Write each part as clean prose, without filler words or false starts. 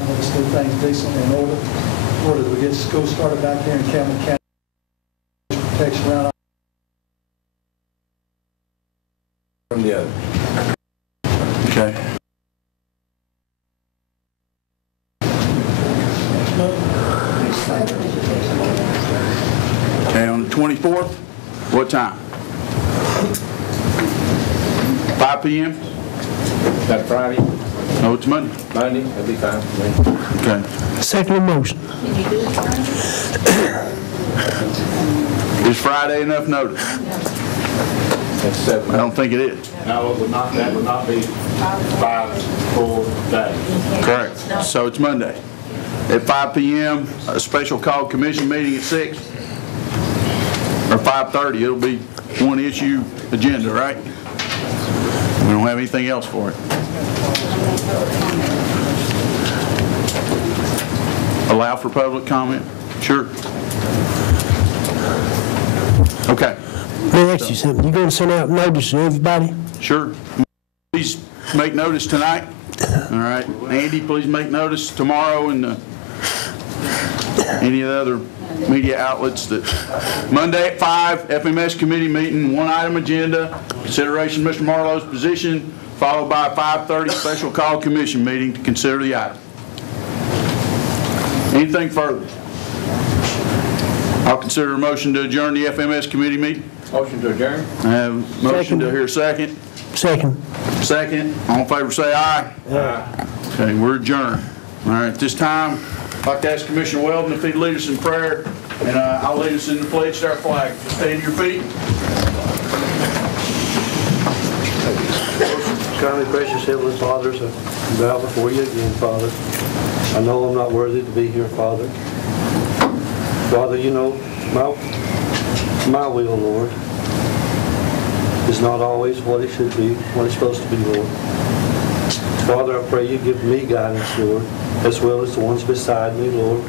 time. Let us do things decently in order. As we get school started back here in Campbell County, protection around our from the other. Okay. Okay, on the 24th, what time? 5 p.m.? That Friday? No, it's Monday. Monday? That'd be fine for me. Okay. Second motion. Is Friday enough notice? That's 7. I don't think it is. No, it would not, that would not be 5 full days. Correct. So it's Monday. At 5 p.m., a special call commission meeting at 6? Or 5:30, it'll be one issue agenda, right? We don't have anything else for it. Allow for public comment? Sure. Okay. Let me ask you something. You going to send out notice to everybody? Sure. Please make notice tonight. All right. Andy, please make notice tomorrow and any of the other media outlets that Monday at 5, FMS committee meeting, one item agenda, consideration of Mr. Marlowe's position, followed by a 5:30 special call commission meeting to consider the item. Anything further? I'll consider a motion to adjourn the FMS committee meeting. Motion to adjourn? I have a motion to hear a second. Second. Second. All in favor say aye. Aye. Okay, we're adjourned. All right, at this time, I'd like to ask Commissioner Weldon if he'd lead us in prayer, and I'll lead us in the pledge to our flag. Stand to your feet. Kindly precious Heavenly Father, I bow before you again, Father. I know I'm not worthy to be here, Father. Father, you know, my will, Lord, is not always what it should be, what it's supposed to be, Lord. Father, I pray you give me guidance, Lord, as well as the ones beside me, Lord.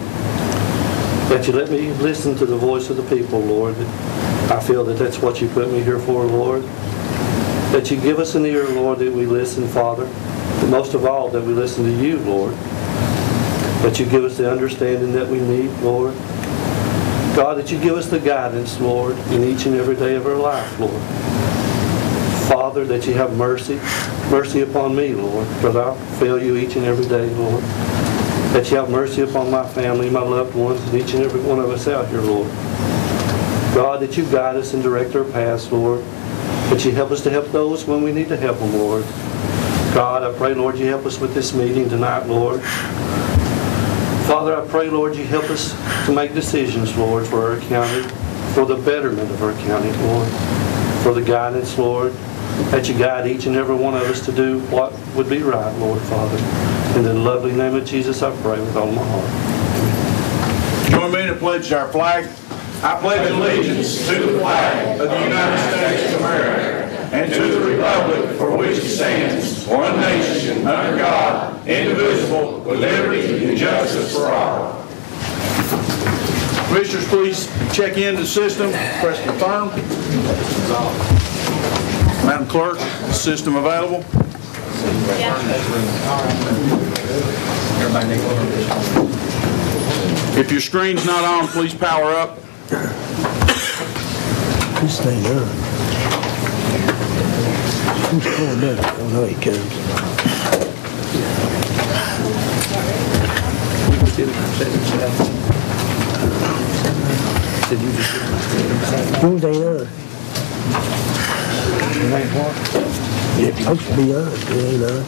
That you let me listen to the voice of the people, Lord. I feel that that's what you put me here for, Lord. That you give us an ear, Lord, that we listen, Father. But most of all, that we listen to you, Lord. That you give us the understanding that we need, Lord. God, that you give us the guidance, Lord, in each and every day of our life, Lord. Father, that you have mercy upon me, Lord, because I fail you each and every day, Lord. That you have mercy upon my family, my loved ones, and each and every one of us out here, Lord. God, that you guide us and direct our paths, Lord. That you help us to help those when we need to help them, Lord. God, I pray, Lord, you help us with this meeting tonight, Lord. Father, I pray, Lord, you help us to make decisions, Lord, for our county, for the betterment of our county, Lord, for the guidance, Lord, that you guide each and every one of us to do what would be right, Lord, Father. In the lovely name of Jesus, I pray with all my heart. Join me in the pledge to our flag. I pledge allegiance to the flag of the United States of America and to the republic for which it stands, one nation, under God, indivisible, with liberty and justice for all. Commissioners, please check in the system, press confirm. Madam Clerk, system available? If your screen's not on, please power up. This thing up. Who's calling that? Oh, no, he comes. Who's they on? It's supposed to be on. It ain't on.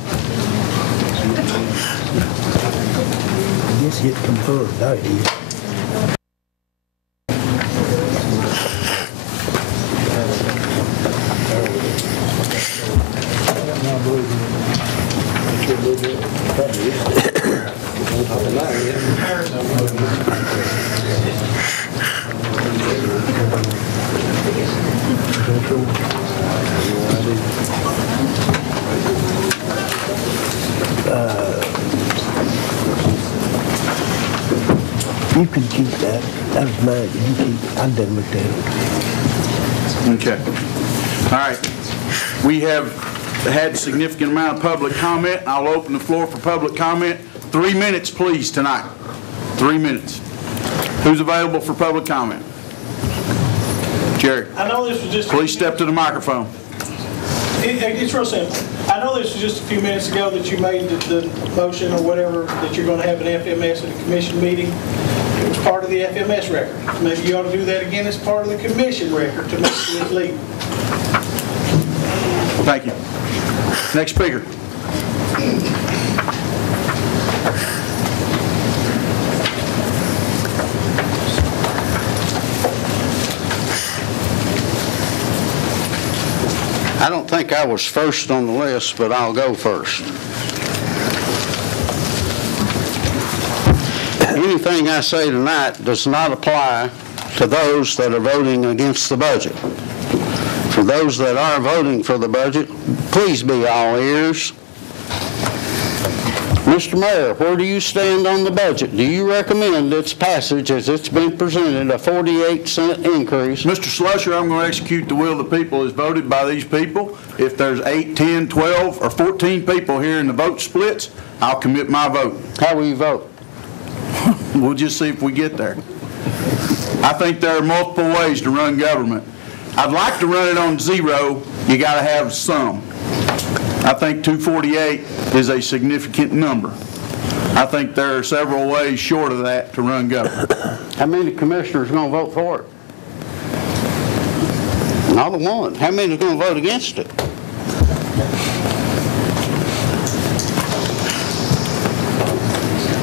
I guess it confirmed. There it is. You can keep that. That was mine. You keep it. I done looked at it. Okay. All right. We have had a significant amount of public comment. I'll open the floor for public comment. 3 minutes, please, tonight. 3 minutes. Who's available for public comment? Jerry, I know this was just. please step to the microphone. It's real simple. I know this was just a few minutes ago that you made the motion or whatever, that you're going to have an FMS at a commission meeting. It was part of the FMS record. Maybe you ought to do that again as part of the commission record to make sure it's legal. Thank you. Next speaker. I don't think I was first on the list, but I'll go first. Anything I say tonight does not apply to those that are voting against the budget. For those that are voting for the budget, please be all ears. Mr. Mayor, where do you stand on the budget? Do you recommend its passage as it's been presented, a 48-cent increase? Mr. Slusher, I'm going to execute the will of the people as voted by these people. If there's 8, 10, 12, or 14 people here and the vote splits, I'll commit my vote. How will you vote? We'll just see if we get there. I think there are multiple ways to run government. I'd like to run it on zero. You got to have some. I think 248 is a significant number. I think there are several ways short of that to run government. How many commissioners are going to vote for it? Not a one. How many are going to vote against it?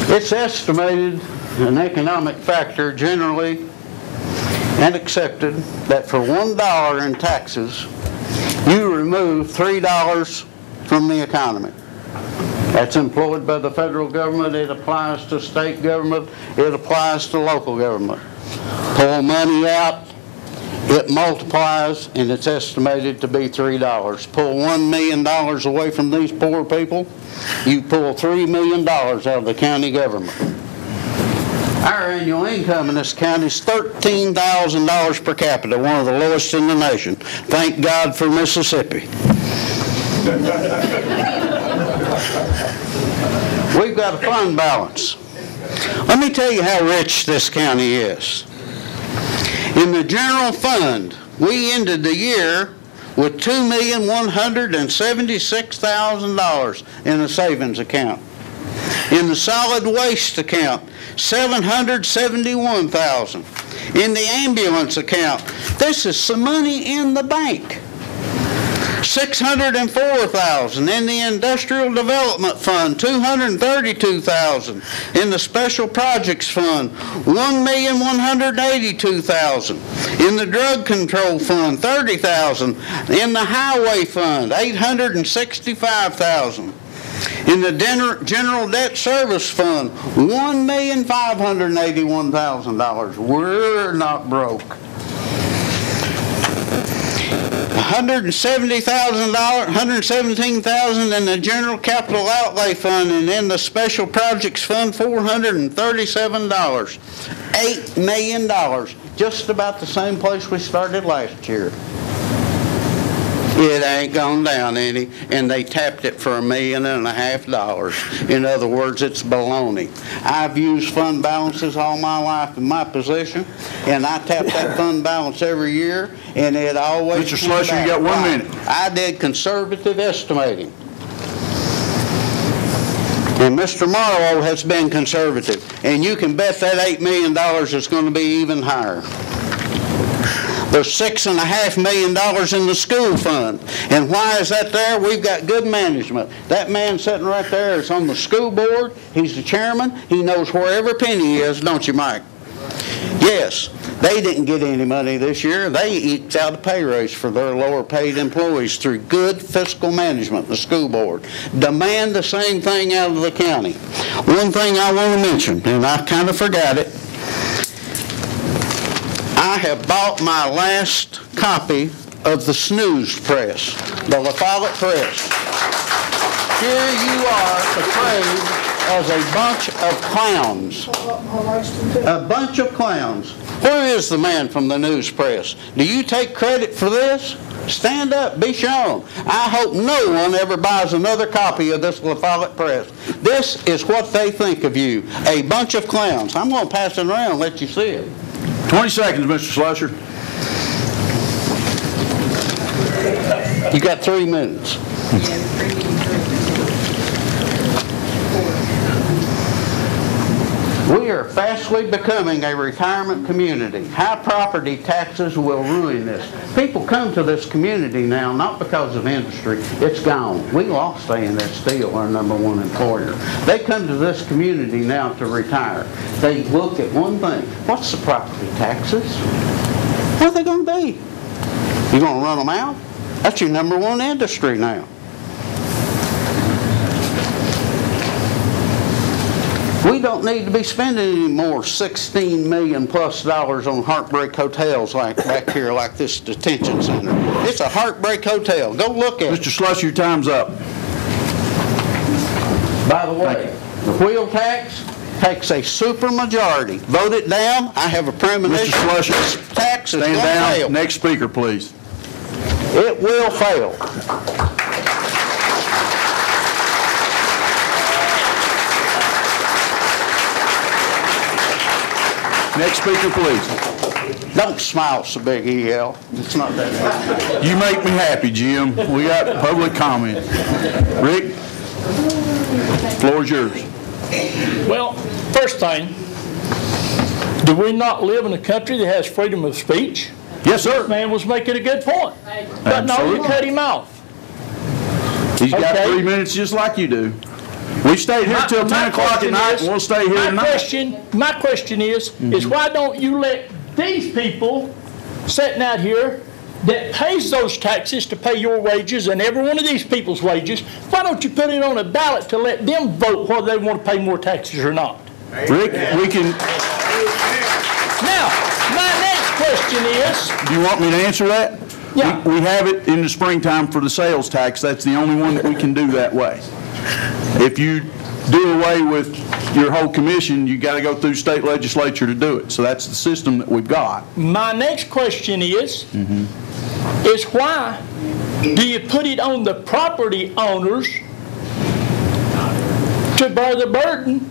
It's estimated, an economic factor generally and accepted, that for $1 in taxes, you remove $3 from the economy. That's employed by the federal government. It applies to state government. It applies to local government. Pull money out, it multiplies, and it's estimated to be $3. Pull $1 million away from these poor people, you pull $3 million out of the county government. Our annual income in this county is $13,000 per capita, one of the lowest in the nation. Thank God for Mississippi. We've got a fund balance. Let me tell you how rich this county is. In the general fund, we ended the year with $2,176,000 in a savings account. In the solid waste account, $771,000. In the ambulance account, this is some money in the bank. $604,000 in the Industrial Development Fund, $232,000 in the Special Projects Fund, $1,182,000 in the Drug Control Fund, $30,000 in the Highway Fund, $865,000 in the General Debt Service Fund, $1,581,000. We're not broke. $117,000 in the General Capital Outlay Fund, and in the Special Projects Fund, $437. $8 million, just about the same place we started last year. It ain't gone down any, and they tapped it for $1.5 million. In other words, it's baloney. I've used fund balances all my life in my position, and I tap that fund balance every year, and it always Mr. Slusher, you got 1 minute. I did conservative estimating. And Mr. Morrow has been conservative, and you can bet that $8 million is going to be even higher. There's $6.5 million in the school fund. And why is that there? We've got good management. That man sitting right there is on the school board. He's the chairman. He knows where every penny is, don't you, Mike? Yes, they didn't get any money this year. They eked out a pay raise for their lower paid employees through good fiscal management, the school board. Demand the same thing out of the county. One thing I want to mention, and I kind of forgot it, I have bought my last copy of the snooze press, the La Follette Press. Here you are portrayed as a bunch of clowns. A bunch of clowns. Where is the man from the news press? Do you take credit for this? Stand up, be shown. I hope no one ever buys another copy of this La Follette Press. This is what they think of you, a bunch of clowns. I'm going to pass it around and let you see it. 20 seconds, Mr. Slusher. You got 3 minutes. We are fastly becoming a retirement community. High property taxes will ruin this. People come to this community now not because of industry. It's gone. We lost A&S Steel, our #1 employer. They come to this community now to retire. They look at one thing. What's the property taxes? What are they going to be? You going to run them out? That's your #1 industry now. We don't need to be spending any more $16 million plus on Heartbreak hotels like back here, like this detention center. It's a Heartbreak hotel. Go look at it. Mr. Slusher, your time's up. By the way, the wheel tax takes a supermajority. Vote it down. I have a premonition. Mr. Slusher, This tax is going stand to down. fail. Next speaker, please. It will fail. Next speaker, please. Don't smile so big, E.L. It's not that bad. You make me happy, Jim. We got public comment. Rick, floor is yours. Well, first thing, do we not live in a country that has freedom of speech? Yes, sir. This man was making a good point. But no, you Absolutely. cut him off. He's got Okay. 3 minutes just like you do. We stayed here till 10 o'clock at night, and we'll stay here tonight. My question is why don't you let these people sitting out here that pays those taxes to pay your wages and every one of these people's wages, why don't you put it on a ballot to let them vote whether they want to pay more taxes or not? Rick, we can, Now, my next question is, do you want me to answer that? Yeah. We have it in the springtime for the sales tax. That's the only one that we can do that way. If you do away with your whole commission, you got to go through state legislature to do it. So that's the system that we've got. my next question is why do you put it on the property owners to bear the burden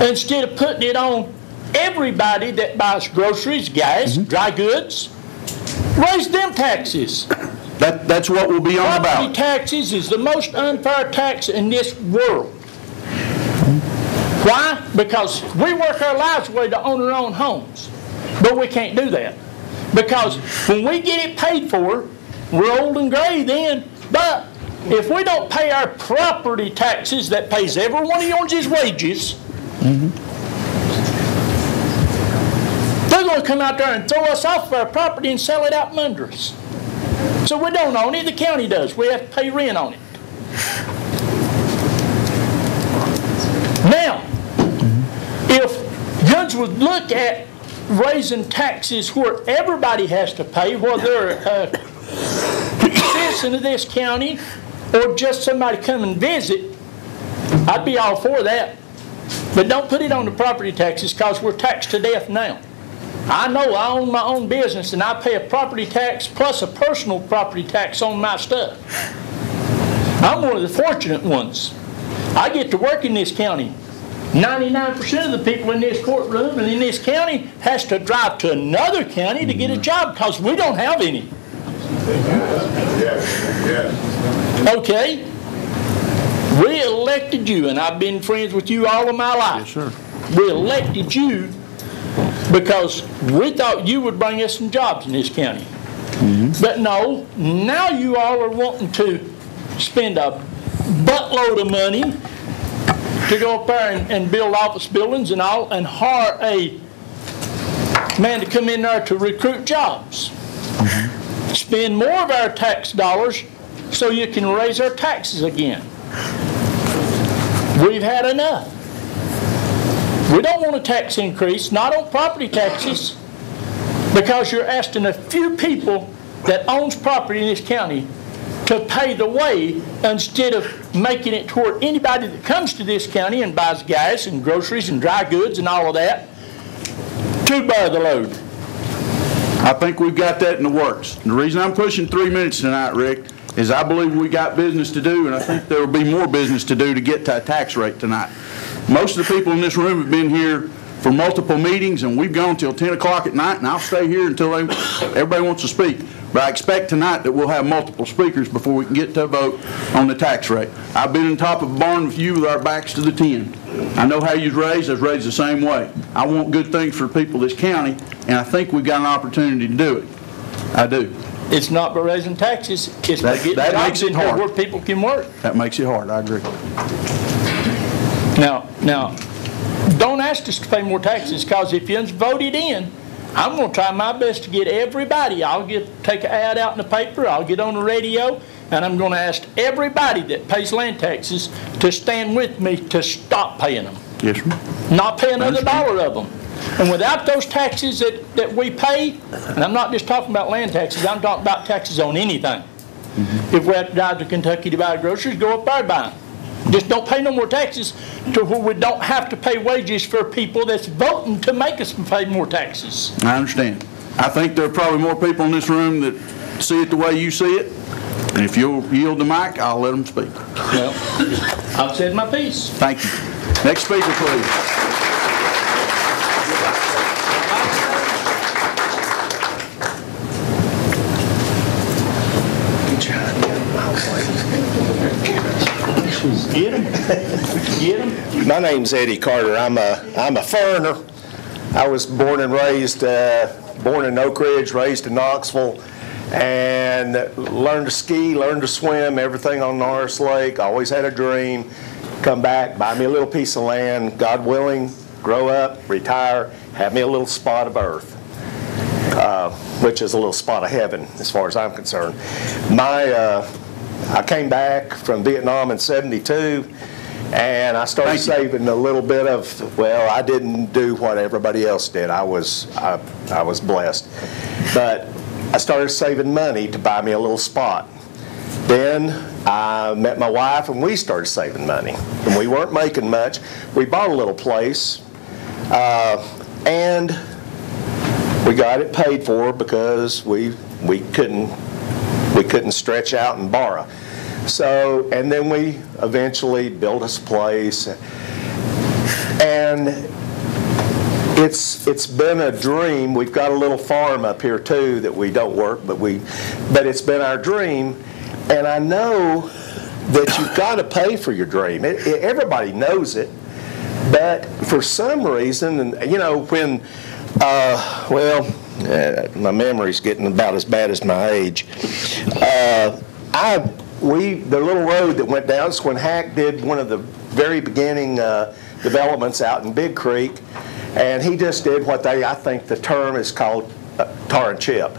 instead of putting it on everybody that buys groceries, gas, dry goods? Raise them taxes. That's what will be on the Property ballot. taxes is the most unfair tax in this world. Why? Because we work our lives away to own our own homes. But we can't do that. Because when we get it paid for, we're old and gray then. But if we don't pay our property taxes that pays every one of yours wages, they're going to come out there and throw us off of our property and sell it out from under us. So we don't own it, the county does. We have to pay rent on it. Now, if judge would look at raising taxes where everybody has to pay, whether they're a citizen of this county or just somebody come and visit, I'd be all for that. But don't put it on the property taxes because we're taxed to death now. I know I own my own business and I pay a property tax plus a personal property tax on my stuff. I'm one of the fortunate ones. I get to work in this county. 99% of the people in this courtroom and in this county has to drive to another county to get a job because we don't have any. Okay? We elected you, and I've been friends with you all of my life. Yes, sir. We elected you because we thought you would bring us some jobs in this county. But no, now you all are wanting to spend a buttload of money to go up there and build office buildings and all, and hire a man to come in there to recruit jobs. Spend more of our tax dollars so you can raise our taxes again. We've had enough. We don't want a tax increase, not on property taxes, because you're asking a few people that owns property in this county to pay the way instead of making it toward anybody that comes to this county and buys gas and groceries and dry goods and all of that to bear the load. I think we've got that in the works. The reason I'm pushing 3 minutes tonight, Rick, is I believe we got business to do, and I think there will be more business to do to get to a tax rate tonight. Most of the people in this room have been here for multiple meetings, and we've gone till 10 o'clock at night, and I'll stay here until everybody wants to speak. But I expect tonight that we'll have multiple speakers before we can get to a vote on the tax rate. I've been on top of a barn with you with our backs to the tin. I know how you was raised. I was raised the same way. I want good things for people of this county, and I think we've got an opportunity to do it. I do. It's not by raising taxes, it's by getting that jobs makes it in here hard. where people can work. That makes it hard. I agree. Now, don't ask us to pay more taxes, because if you's voted in, I'm going to try my best to get everybody. I'll take an ad out in the paper, I'll get on the radio, and I'm going to ask everybody that pays land taxes to stand with me to stop paying them. Yes, sir. Not pay another dollar of them. And without those taxes that we pay, and I'm not just talking about land taxes, I'm talking about taxes on anything. If we have to drive to Kentucky to buy groceries, go up there and buy them. Just don't pay no more taxes to where we don't have to pay wages for people that's voting to make us pay more taxes. I understand. I think there are probably more people in this room that see it the way you see it, and if you'll yield the mic, I'll let them speak. Well, I've said my piece. Thank you. Next speaker, please. Get them. Get them. My name's Eddie Carter. I'm a foreigner. I was born and raised, born in Oak Ridge, raised in Knoxville, and learned to ski, learned to swim, everything on Norris Lake. Always had a dream. Come back, buy me a little piece of land, God willing, grow up, retire, have me a little spot of earth, which is a little spot of heaven as far as I'm concerned. I came back from Vietnam in '72, and I started saving a little bit of, well, I didn't do what everybody else did. I was blessed. But I started saving money to buy me a little spot. Then I met my wife, and we started saving money. And we weren't making much. We bought a little place, and we got it paid for because we couldn't stretch out and borrow. So, and then we eventually built us a place, and it's been a dream. We've got a little farm up here too that we don't work, but it's been our dream, and I know that you've got to pay for your dream. Everybody knows it, but for some reason, and you know, when my memory's getting about as bad as my age. The little road that went down is when Hack did one of the very beginning developments out in Big Creek, and he just did what I think the term is called tar and chip.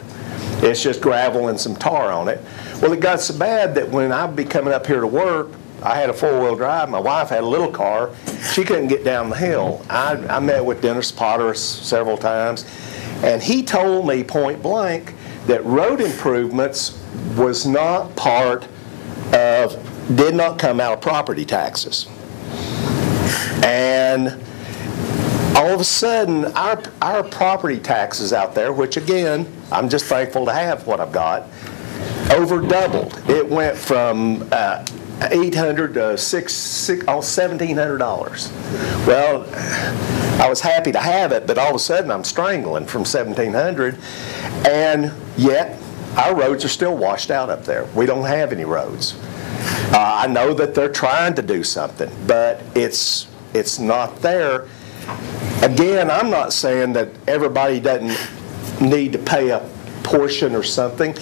It's just gravel and some tar on it. Well, it got so bad that when I'd be coming up here to work, I had a four-wheel drive. My wife had a little car. She couldn't get down the hill. I met with Dennis Potter several times, and he told me point blank that road improvements was not did not come out of property taxes. And all of a sudden, our property taxes out there, which again, I'm just thankful to have what I've got, over doubled. It went from $800 to $1,700. Well, I was happy to have it, but all of a sudden I'm strangling from $1,700, and yet our roads are still washed out up there. We don't have any roads. I know that they're trying to do something, but it's not there. Again, I'm not saying that everybody doesn't need to pay a portion or something,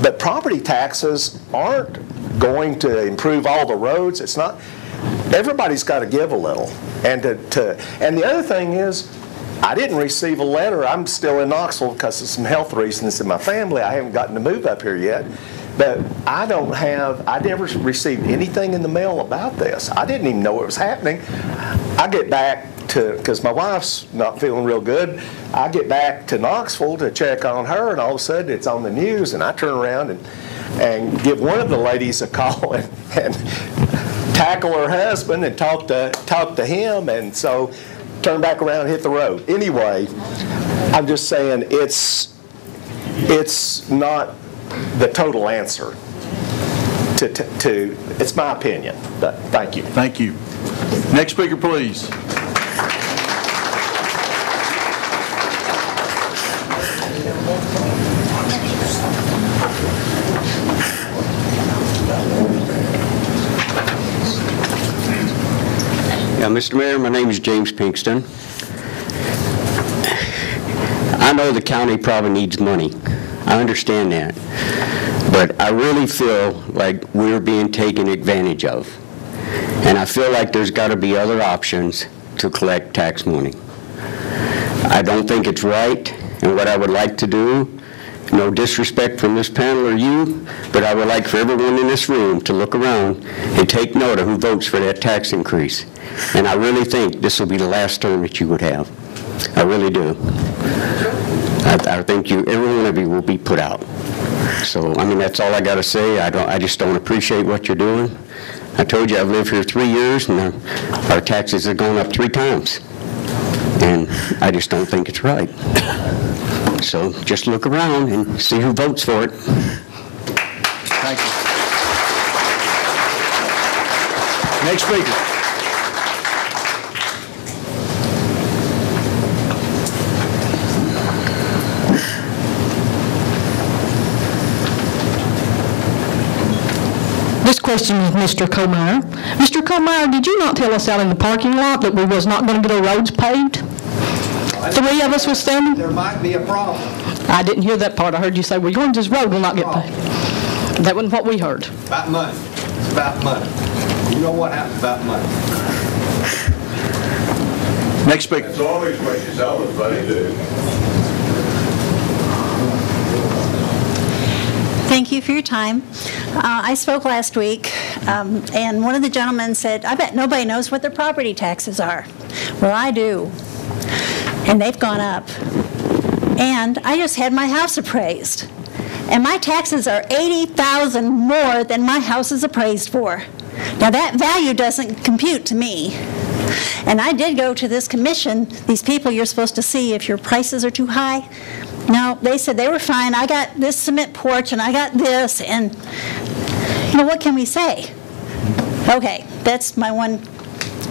but property taxes aren't going to improve all the roads. It's not. Everybody's got to give a little. And the other thing is, I didn't receive a letter. I'm still in Knoxville because of some health reasons in my family. I haven't gotten to move up here yet. But I never received anything in the mail about this. I didn't even know it was happening. I get back because my wife's not feeling real good, I get back to Knoxville to check on her, and all of a sudden it's on the news, and I turn around and give one of the ladies a call and tackle her husband and talk to him, and so turn back around and hit the road. Anyway, I'm just saying it's not the total answer to it's my opinion. But thank you. Thank you. Next speaker, please. Yeah, Mr. Mayor, my name is James Pinkston. I know the county probably needs money. I understand that. But I really feel like we're being taken advantage of. And I feel like there's got to be other options to collect tax money. I don't think it's right, and what I would like to do, no disrespect from this panel or you, but I would like for everyone in this room to look around and take note of who votes for that tax increase. And I really think this will be the last term that you would have. I really do. I think every one of you will be put out. So, I mean, that's all I got to say. I just don't appreciate what you're doing. I told you I've lived here 3 years, and our taxes have gone up 3 times. And I just don't think it's right. So just look around and see who votes for it. Thank you. Next speaker. This question is Mr. Comeyer. Mr. Comeyer, did you not tell us out in the parking lot that we was not going to get our roads paved? 3 of us was standing? There might be a problem. I didn't hear that part. I heard you say, we're going to this road will not get paved. That wasn't what we heard. About money. It's about money. You know what happens about money. Next speaker. That's always what you tell everybody to do. Thank you for your time. I spoke last week, and one of the gentlemen said, I bet nobody knows what their property taxes are. Well, I do, and they've gone up. And I just had my house appraised, and my taxes are $80,000 more than my house is appraised for. Now, that value doesn't compute to me. And I did go to this commission, these people you're supposed to see if your prices are too high. No, they said they were fine. I got this cement porch, and I got this, and, you know, what can we say? Okay, that's my one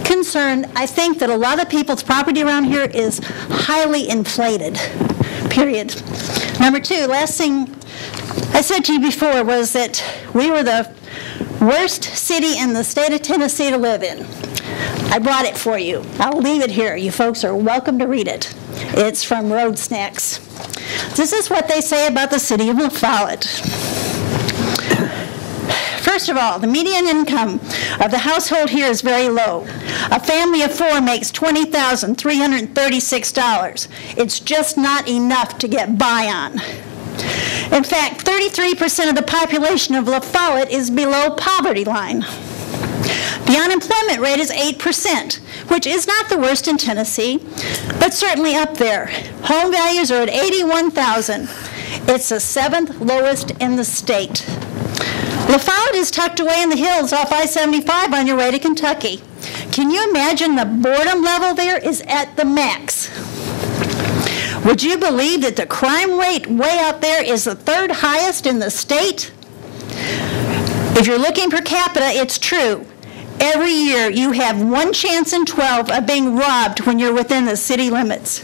concern. I think that a lot of people's property around here is highly inflated, period. Number 2, last thing I said to you before was that we were the worst city in the state of Tennessee to live in. I brought it for you. I'll leave it here. You folks are welcome to read it. It's from Road Snacks. This is what they say about the city of La Follette. First of all, the median income of the household here is very low. A family of 4 makes $20,336. It's just not enough to get by on. In fact, 33% of the population of La Follette is below poverty line. The unemployment rate is 8%, which is not the worst in Tennessee, but certainly up there. Home values are at $81,000. It's the 7th lowest in the state. La Follette is tucked away in the hills off I-75 on your way to Kentucky. Can you imagine the boredom level there is at the max? Would you believe that the crime rate way out there is the 3rd highest in the state? If you're looking per capita, it's true. Every year you have 1 chance in 12 of being robbed when you're within the city limits.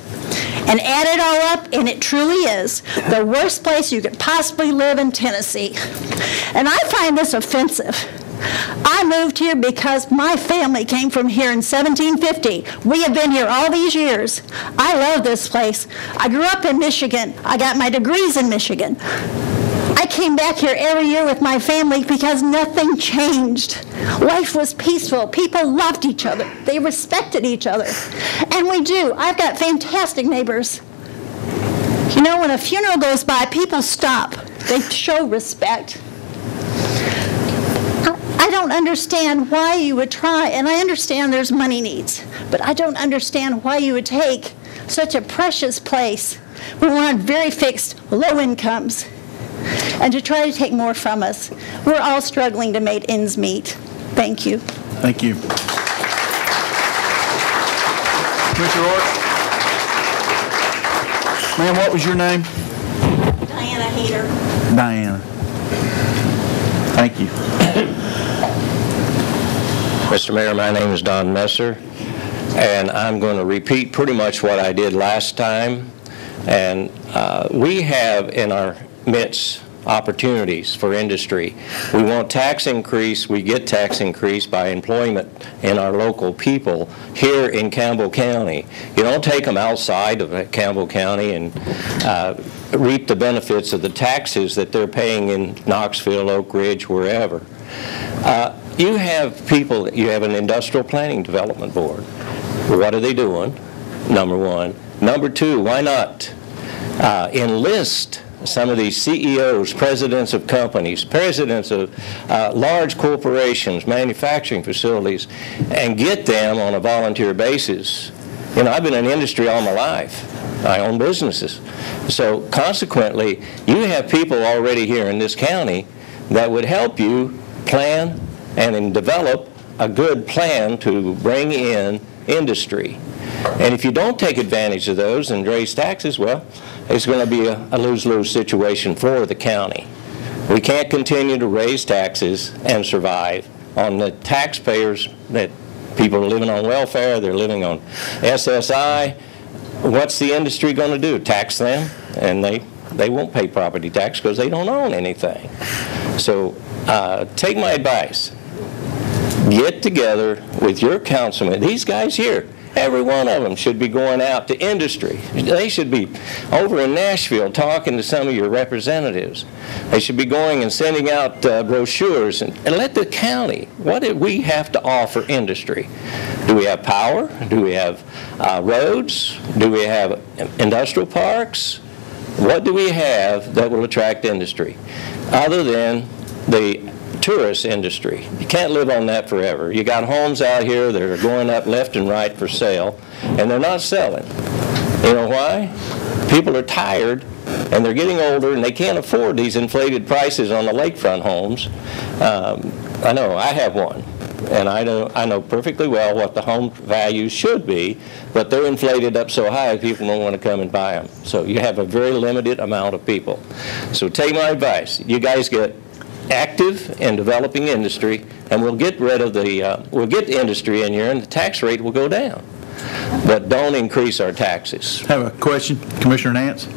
And add it all up, and it truly is the worst place you could possibly live in Tennessee. And I find this offensive. I moved here because my family came from here in 1750. We have been here all these years. I love this place. I grew up in Michigan. I got my degrees in Michigan. I came back here every year with my family because nothing changed. Life was peaceful. People loved each other. They respected each other. And we do. I've got fantastic neighbors. You know, when a funeral goes by, people stop. They show respect. I don't understand why you would try, and I understand there's money needs, but I don't understand why you would take such a precious place when we're on very fixed, low incomes, and to try to take more from us. We're all struggling to make ends meet. Thank you. Thank you. Commissioner Orr. Ma'am, what was your name? Diana Heater. Diana. Thank you. Mr. Mayor, my name is Don Messer, and I'm going to repeat pretty much what I did last time. And we have in our midst opportunities for industry. We want tax increase. We get tax increase by employment in our local people here in Campbell County. You don't take them outside of Campbell County and reap the benefits of the taxes that they're paying in Knoxville, Oak Ridge, wherever. You have people, you have an industrial planning development board. What are they doing? Number one. Number two, why not enlist some of these CEOs, presidents of companies, presidents of large corporations, manufacturing facilities, and get them on a volunteer basis. You know, I've been in industry all my life. I own businesses. So consequently, you have people already here in this county that would help you plan and develop a good plan to bring in industry. And if you don't take advantage of those and raise taxes, well, it's going to be a lose-lose situation for the county. We can't continue to raise taxes and survive on the taxpayers, that people are living on welfare, they're living on SSI. What's the industry going to do? Tax them? And they won't pay property tax because they don't own anything. So take my advice. Get together with your councilmen. These guys here, every one of them should be going out to industry. They should be over in Nashville talking to some of your representatives. They should be going and sending out brochures and let the county, what do we have to offer industry? Do we have power? Do we have roads? Do we have industrial parks? What do we have that will attract industry other than the tourist industry? You can't live on that forever. You got homes out here that are going up left and right for sale, and they're not selling. You know why? People are tired, and they're getting older, and they can't afford these inflated prices on the lakefront homes. I know, I have one, and I know perfectly well what the home values should be, but they're inflated up so high people don't want to come and buy them. So you have a very limited amount of people. So take my advice. You guys get active in developing industry, and we'll get rid of the, we'll get the industry in here, and the tax rate will go down. But don't increase our taxes. I have a question, Commissioner Nance.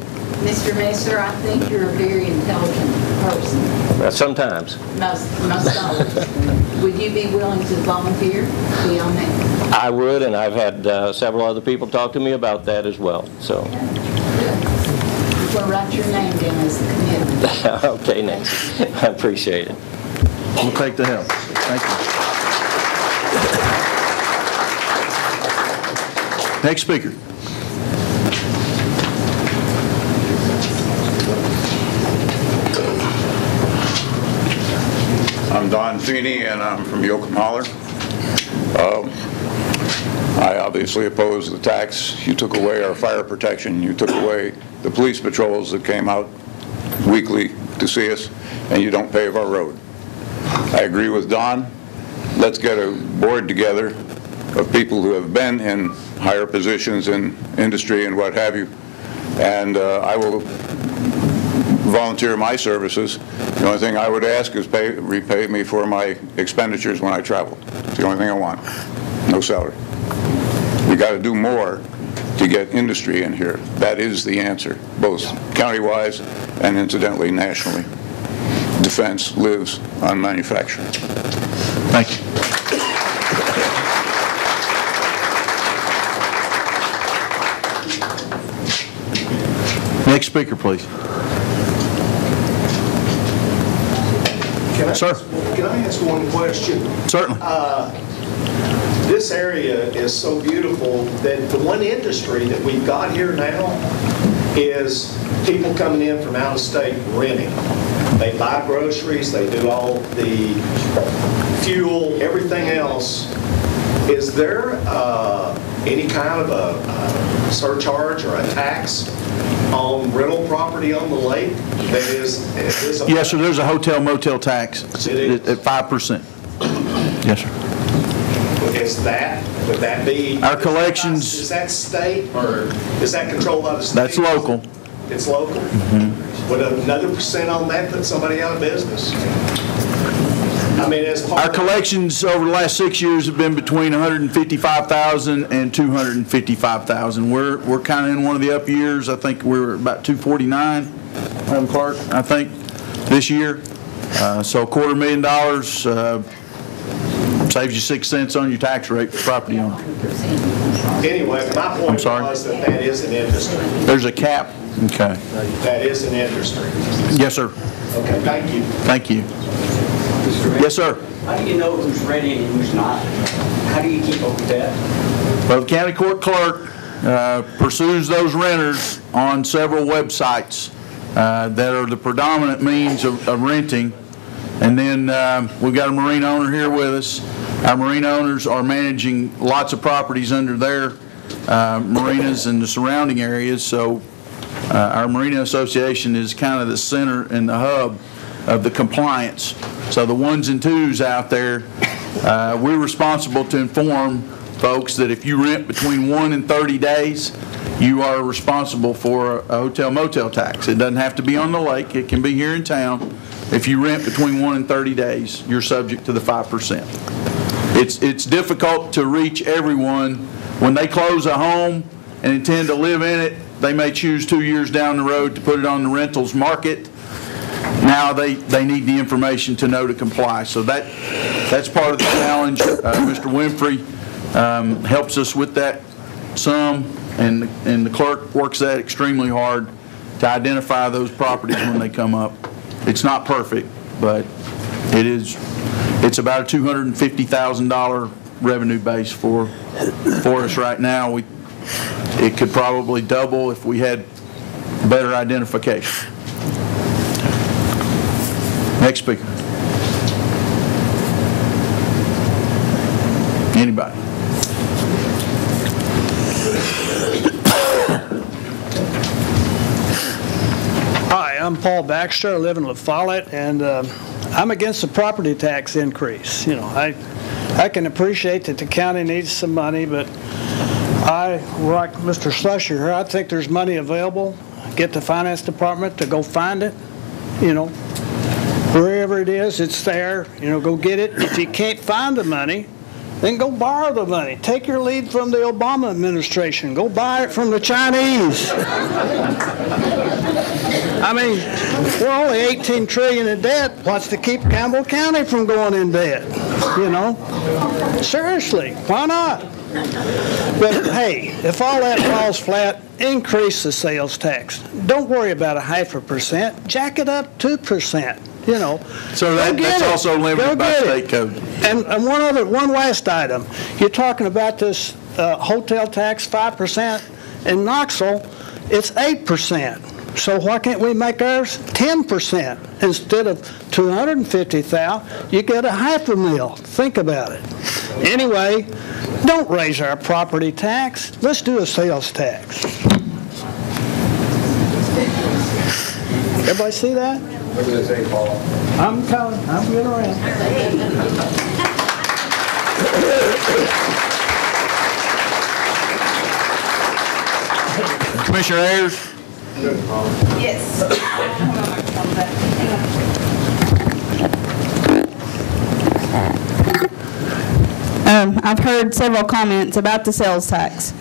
Mr. Messer, I think you're a very intelligent person. Sometimes. Most always. Would you be willing to volunteer to be on that? I would, and I've had several other people talk to me about that as well. So. We'll write your name down as the commitment. Okay, Nancy. I appreciate it. We'll take the help. Thank you. Next speaker. I'm Don Feeney, and I'm from Yoakum Holler. I obviously oppose the tax. You took away our fire protection. You took away the police patrols that came out weekly to see us, and you don't pave our road. I agree with Don. Let's get a board together of people who have been in higher positions in industry and what have you, and I will volunteer my services. The only thing I would ask is repay me for my expenditures when I travel. It's the only thing I want. No salary. We got to do more to get industry in here. That is the answer, both county-wise and incidentally nationally. Defense lives on manufacturing. Thank you. Next speaker, please. Sir. Can I ask one question? Certainly. This area is so beautiful that the one industry that we've got here now is people coming in from out of state renting. They buy groceries, they do all the fuel, everything else. Is there any kind of a surcharge or a tax on rental property on the lake? That is Yes, sir. There's a hotel motel tax at 5%. Yes, sir. Would that be our collections? Is that state or is that controlled by the state? That's local. It's local. Would another percent on that put somebody out of business? I mean, as part Our collections over the last 6 years have been between 155,000 and 255,000. We're kind of in one of the up years. I think we were about 249, Madam Clerk, I think, this year. So $250,000 saves you 6 cents on your tax rate for property owner. Anyway, my point was that is an industry. There's a cap. Okay. That is an industry. Yes, sir. Okay, thank you. Thank you. Yes, sir. How do you know who's renting and who's not? How do you keep up with that? Well, the county court clerk pursues those renters on several websites that are the predominant means of renting. And then we've got a marina owner here with us. Our marina owners are managing lots of properties under their marinas and the surrounding areas. So our Marina Association is kind of the center and the hub of the compliance. So the ones and twos out there, we're responsible to inform folks that if you rent between 1 and 30 days, you are responsible for a hotel motel tax. It doesn't have to be on the lake. It can be here in town. If you rent between 1 and 30 days, you're subject to the 5%. It's difficult to reach everyone. When they close a home and intend to live in it, they may choose 2 years down the road to put it on the rentals market. Now they need the information to know to comply. So that's part of the challenge. Mr. Winfrey helps us with that some, and the clerk works that extremely hard to identify those properties when they come up. It's not perfect, but it's about a $250,000 revenue base for us right now. It could probably double if we had better identification. Next speaker. Anybody? Hi, I'm Paul Baxter. I live in La Follette, and I'm against the property tax increase. You know, I can appreciate that the county needs some money, but like Mr. Slusher here, I think there's money available. Get the finance department to go find it. You know, wherever it is, it's there. You know, go get it. If you can't find the money, then go borrow the money. Take your lead from the Obama administration. Go buy it from the Chinese. I mean, we're only $18 trillion in debt. What's to keep Campbell County from going in debt? You know? Seriously, why not? But hey, if all that falls flat, increase the sales tax. Don't worry about a 0.5%. Jack it up 2%. You know. So that's also limited by state code. And one last item. You're talking about this hotel tax, 5%. In Knoxville, it's 8%. So why can't we make ours 10%? Instead of $250,000, you get a $500,000. Think about it. Anyway, don't raise our property tax. Let's do a sales tax. Everybody see that? What did it say, Paul? I'm coming. I'm getting around. Commissioner Ayers? Yes. I've heard several comments about the sales tax.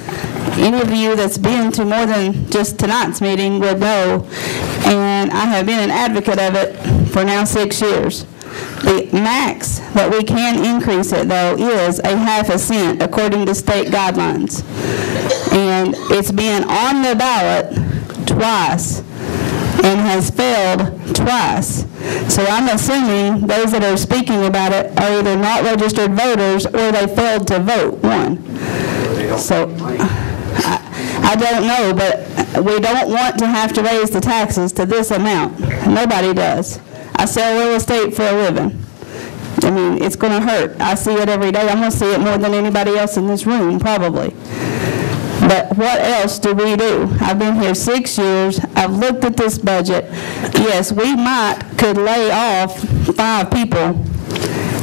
Any of you that's been to more than just tonight's meeting would know, and I have been an advocate of it for now 6 years. The max that we can increase it, though, is a 0.5 cent according to state guidelines. And it's been on the ballot twice and has failed twice. So I'm assuming those that are speaking about it are either not registered voters or they failed to vote, one. So I don't know, but we don't want to have to raise the taxes to this amount. Nobody does. I sell real estate for a living. I mean, it's going to hurt. I see it every day. I'm going to see it more than anybody else in this room, probably. But what else do we do? I've been here 6 years. I've looked at this budget. Yes, we could lay off 5 people,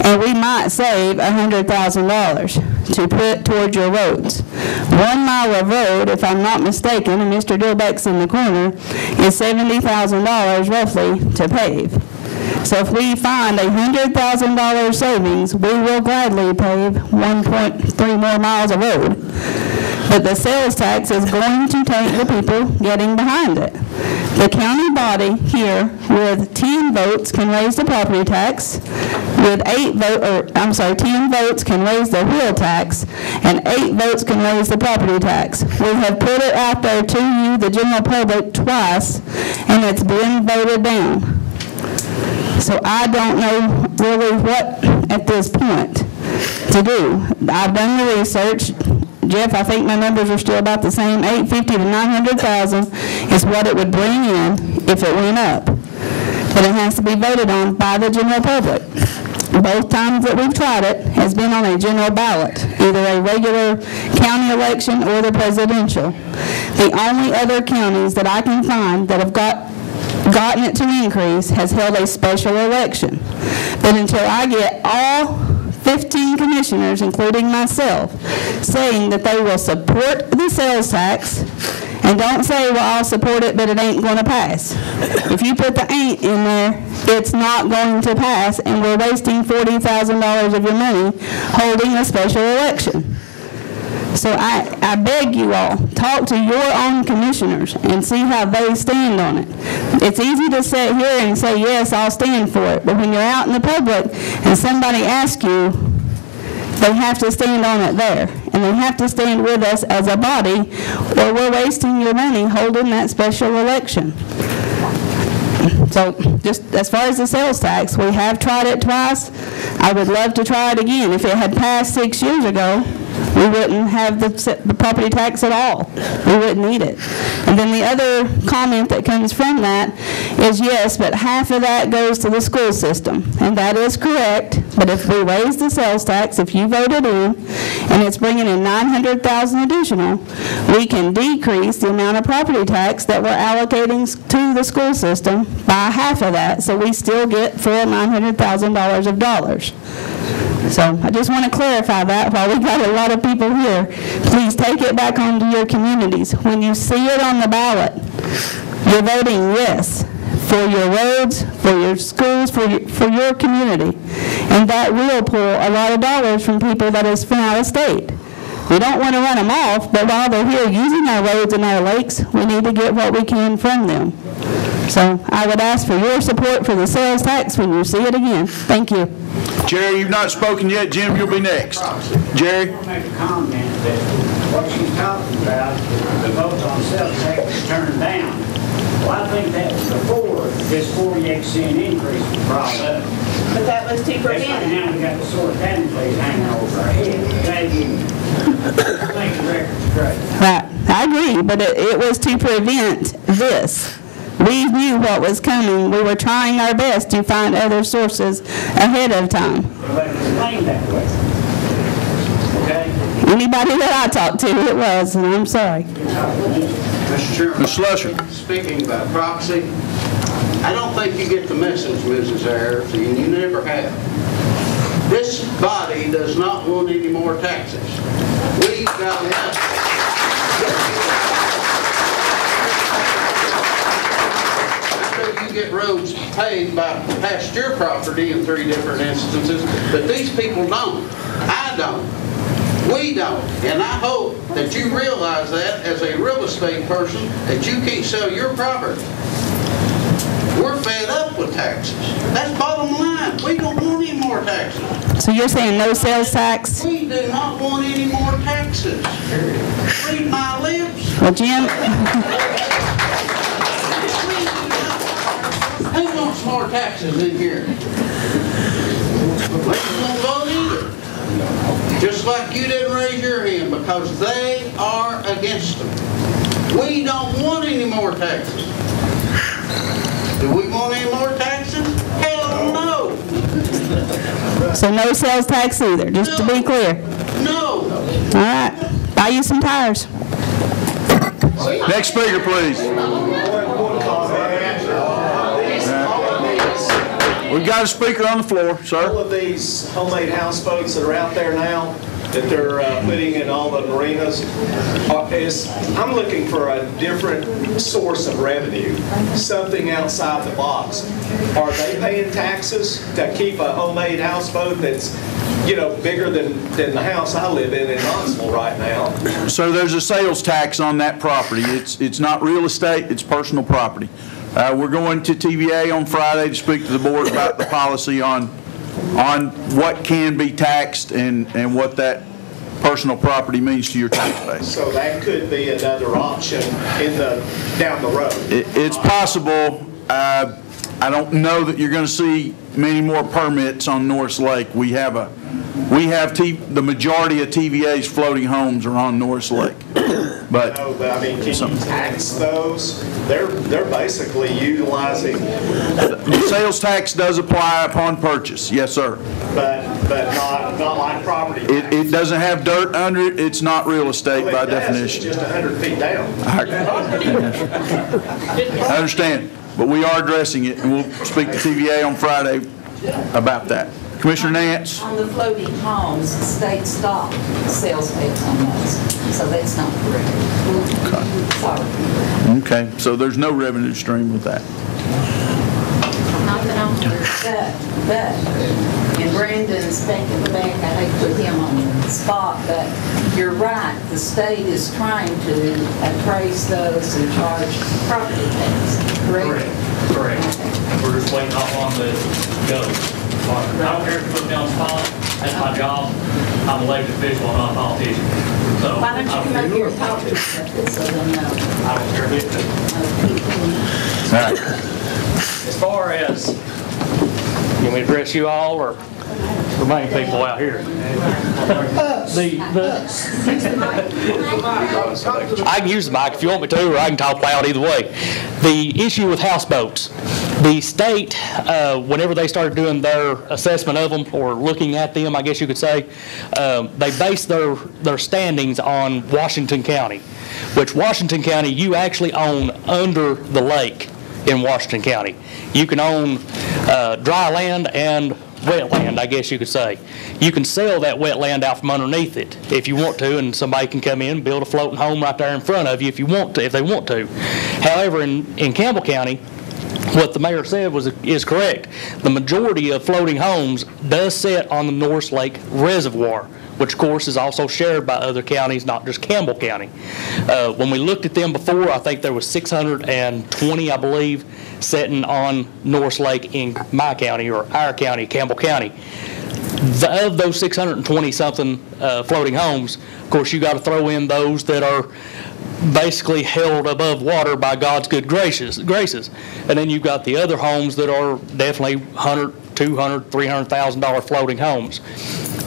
and we might save $100,000. to put toward your roads. 1 mile of road, if I'm not mistaken, and Mr. Dilbeck's in the corner, is $70,000 roughly to pave. So if we find $100,000 savings, we will gladly pave 1.3 more miles of road. But the sales tax is going to take the people getting behind it. The county body here with 10 votes can raise the property tax, with 10 votes can raise the wheel tax, and 8 votes can raise the property tax. We have put it out there to you, the general public, twice, and it's been voted down. So I don't know really what, at this point, to do. I've done the research. Jeff, I think my numbers are still about the same. $850,000 to $900,000 is what it would bring in if it went up. But it has to be voted on by the general public. Both times that we've tried it has been on a general ballot, either a regular county election or the presidential. The only other counties that I can find that have gotten it to increase has held a special election. But until I get all 15 commissioners, including myself, saying that they will support the sales tax, and don't say, well, I'll support it, but it ain't going to pass. If you put the ain't in there, it's not going to pass, and we're wasting $40,000 of your money holding a special election. So I beg you all, talk to your own commissioners and see how they stand on it. It's easy to sit here and say, yes, I'll stand for it. But when you're out in the public and somebody asks you, they have to stand on it there. And they have to stand with us as a body, or we're wasting your money holding that special election. So just as far as the sales tax, we have tried it twice. I would love to try it again. If it had passed 6 years ago, we wouldn't have the property tax at all. We wouldn't need it. And then the other comment that comes from that is, yes, but half of that goes to the school system. And that is correct. But if we raise the sales tax, if you voted in, and it's bringing in $900,000 additional, we can decrease the amount of property tax that we're allocating to the school system by half of that. So we still get full $900,000 of dollars. So I just want to clarify that while we got a lot of people here. Please take it back onto your communities. When you see it on the ballot, you're voting yes for your roads, for your schools, for your community. And that will pull a lot of dollars from people that is from out of state. We don't want to run them off, but while they're here using our roads and our lakes, we need to get what we can from them. So I would ask for your support for the sales tax when you see it again. Thank you. Jerry, you've not spoken yet. Jim, you'll be next. Jerry? I want to make a comment that what she's talking about, the votes on sales tax is turned down. Well, I think that was before this 48-cent increase was brought up. But that was to That's right prevent. now we got the sword patent please hanging over our head. Thank you. I think the record's great. Right. I agree, but it was to prevent this. We knew what was coming. We were trying our best to find other sources ahead of time. It wasn't explained that way. Okay? Anybody that I talked to, it was, and I'm sorry. Mr. Chairman. Mr. Slusher. Speaking about proxy, I don't think you get the message, Mrs. Ayers, and you never have. This body does not want any more taxes. We've got enough. You get roads paved past your property in 3 different instances, but these people don't. I don't. We don't. And I hope that you realize that as a real estate person, that you can't sell your property. We're fed up with taxes. That's bottom line. We don't want any more taxes. So you're saying no sales tax? We do not want any more taxes. Read my lips. Well, Jim. Who wants more taxes in here? They won't vote either. Just like you didn't raise your hand because they are against them. We don't want any more taxes. Do we want any more taxes? Hell no. So no sales tax either, just to be clear. No. All right. Buy you some tires. Next speaker, please. We've got a speaker on the floor, sir. All of these homemade houseboats that are out there now, that they're putting in all the marinas, I'm looking for a different source of revenue, something outside the box. Are they paying taxes to keep a homemade houseboat that's, bigger than the house I live in Knoxville right now? So there's a sales tax on that property. It's not real estate, it's personal property. We're going to TVA on Friday to speak to the board about the policy on what can be taxed and what that personal property means to your tax base. So that could be another option down the road. It's possible. I don't know that you're going to see many more permits on Norris Lake. The majority of TVA's floating homes are on Norris Lake. But I mean, can you tax those? They're basically utilizing. The sales tax does apply upon purchase, yes, sir. But not like property tax. It doesn't have dirt under it. It's not real estate by definition. It's just 100 feet down. I understand, but we are addressing it, and we'll speak to TVA on Friday about that. Commissioner Nance? On the floating homes, the state stopped sales tax on those, so that's not correct. Sorry. Okay, so there's no revenue stream with that. Not that I'm aware of but, and Brandon's back in the back, I hate to put him on the spot, but you're right, the state is trying to appraise those and charge property tax, correct? Correct. We're just waiting how long to go. I don't care if you put me on the spot, that's my job. I'm an elected official, I'm not a politician. So Why don't you come up here and talk to us about this so they'll know? I don't care if it's. All right. As far as, you want me to address you all or the main people out here? I can use the mic if you want me to, or I can talk loud either way. The issue with houseboats, the state, whenever they started doing their assessment of them, or looking at them, I guess you could say, they based their standings on Washington County, which Washington County, you actually own under the lake in Washington County. You can own dry land and wetland, I guess you could say. You can sell that wetland out from underneath it if you want to, and somebody can come in and build a floating home right there in front of you if you want to, if they want to. However, in Campbell County, what the mayor said is correct. The majority of floating homes does sit on the Norris Lake Reservoir, which of course is also shared by other counties, not just Campbell County. When we looked at them before, I think there was 620, I believe, sitting on Norris Lake in my county, or our county, Campbell County. Of those 620-something floating homes, of course, you got to throw in those that are basically held above water by God's good graces. And then you've got the other homes that are definitely $100,000, $200,000, $300,000 floating homes.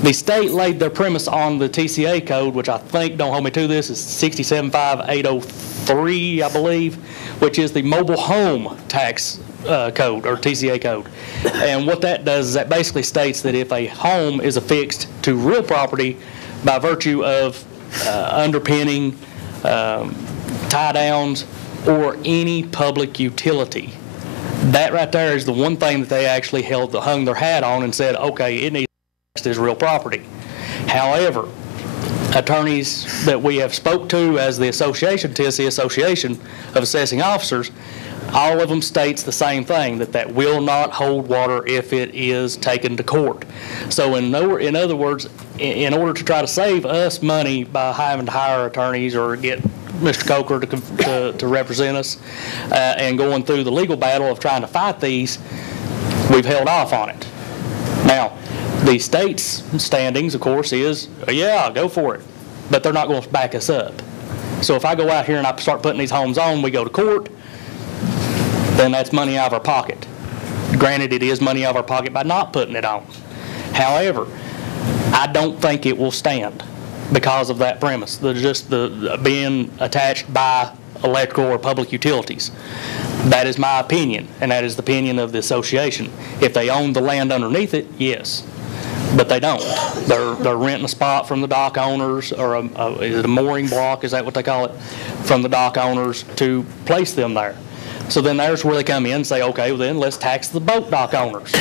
The state laid their premise on the TCA code, which I think, don't hold me to this, is 675-803, I believe, which is the mobile home tax code, or TCA code. And what that does is that basically states that if a home is affixed to real property by virtue of underpinning, tie downs, or any public utility, that right there is the one thing that they actually hung their hat on and said, okay, it needs as real property. However, attorneys that we have spoke to as the association, Tennessee Association of Assessing Officers, all of them states the same thing, that will not hold water if it is taken to court. So in other words, in order to try to save us money by having to hire attorneys or get Mr. Coker to represent us and going through the legal battle of trying to fight these, we've held off on it. Now, the state's standings, of course, is, yeah, go for it. But they're not going to back us up. So if I go out here and I start putting these homes on, we go to court, then that's money out of our pocket. Granted, it is money out of our pocket by not putting it on. However, I don't think it will stand because of that premise, the being attached by electrical or public utilities. That is my opinion, and that is the opinion of the association. If they own the land underneath it, yes. But they don't. They're renting a spot from the dock owners, or is it a mooring block, is that what they call it, from the dock owners to place them there. So then there's where they come in and say, okay, well then let's tax the boat dock owners.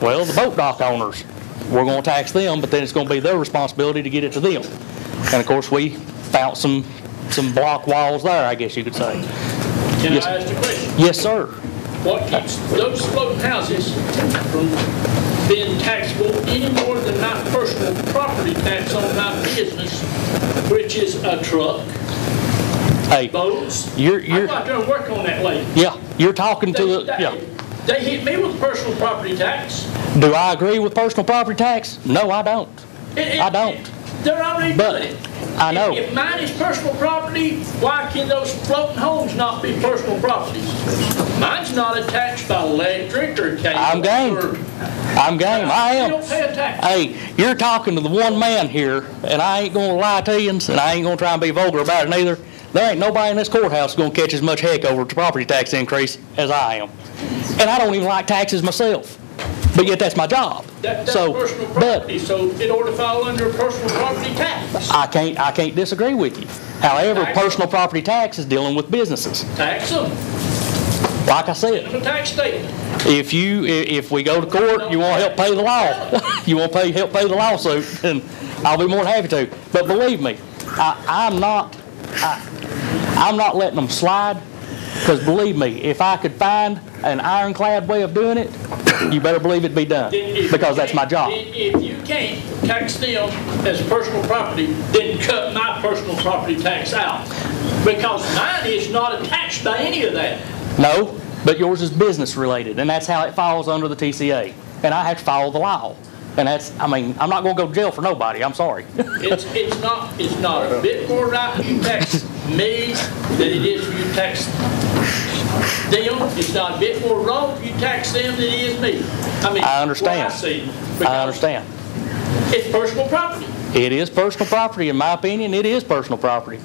Well, the boat dock owners we're going to tax them, but then it's going to be their responsibility to get it to them. And of course, we found some block walls there, I guess you could say. Can Yes. I ask a question? Yes, sir. What keeps those floating houses from being taxable any more than my personal property tax on my business, which is a truck, Hey, boats? I you're go out there and work on that lady. yeah, you're talking to the, yeah. They hit me with personal property tax. Do I agree with personal property tax? No, I don't. I don't. They're already But doing it. I know. If mine is personal property, why can those floating homes not be personal property? Mine's not attached by electric or cable. I'm game. I'm game. I am. You don't pay a tax. Hey, you're talking to the one man here, and I ain't gonna lie to you, and I ain't gonna try and be vulgar about it neither. There ain't nobody in this courthouse gonna catch as much heck over the property tax increase as I am. And I don't even like taxes myself, but yet that's my job. That's So, personal but property, so it ought to fall under personal property tax. I can't disagree with you. However, personal property tax is dealing with businesses. Tax them. Like I said, Send them a tax statement. if we go to court, you want to help pay the law, you want to help pay the lawsuit, and I'll be more than happy to. But believe me, I'm not letting them slide, because believe me, if I could find an ironclad way of doing it, you better believe it'd be done, because that's my job. If you can't tax them as personal property, then cut my personal property tax out. Because mine is not attached by any of that. No, but yours is business related, and that's how it falls under the TCA. And I have to follow the law. And that's, I mean, I'm not going to go to jail for nobody, I'm sorry. It's not a bit more right for you to tax me than it is for you to tax them. It's not a bit more wrong for you to tax them than it is me. I mean, I understand. what I see, I understand. it's personal property. It is personal property, in my opinion, it is personal property.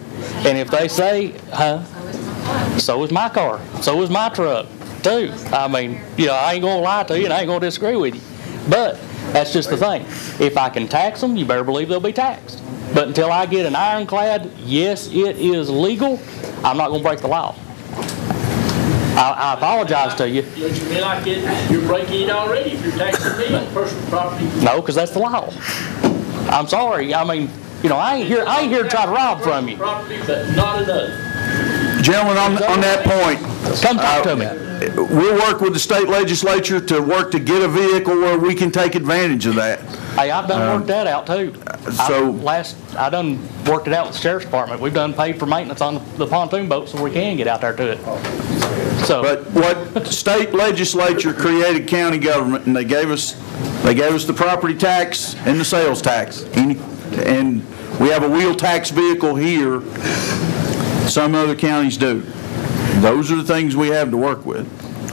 And if they say, so is my car, so is my truck, too. I mean, I ain't gonna lie to you and I ain't gonna disagree with you. But that's just the thing. If I can tax them, you better believe they'll be taxed. But until I get an ironclad, yes, it is legal, I'm not gonna break the law. I apologize to you. You mean like you're breaking it already if you're taxing me on personal property? No, because that's the law. I'm sorry. I mean, I ain't here to try to rob from you. Property, but not enough. Gentlemen, on that point, come talk to me. We'll work with the state legislature to work to get a vehicle where we can take advantage of that. Hey, I've done worked that out too. I done worked it out with the sheriff's department. We've done paid for maintenance on the pontoon boat so we can get out there to it. So, but what state legislature created county government, and they gave us the property tax and the sales tax. And we have a wheel tax vehicle here. Some other counties do. Those are the things we have to work with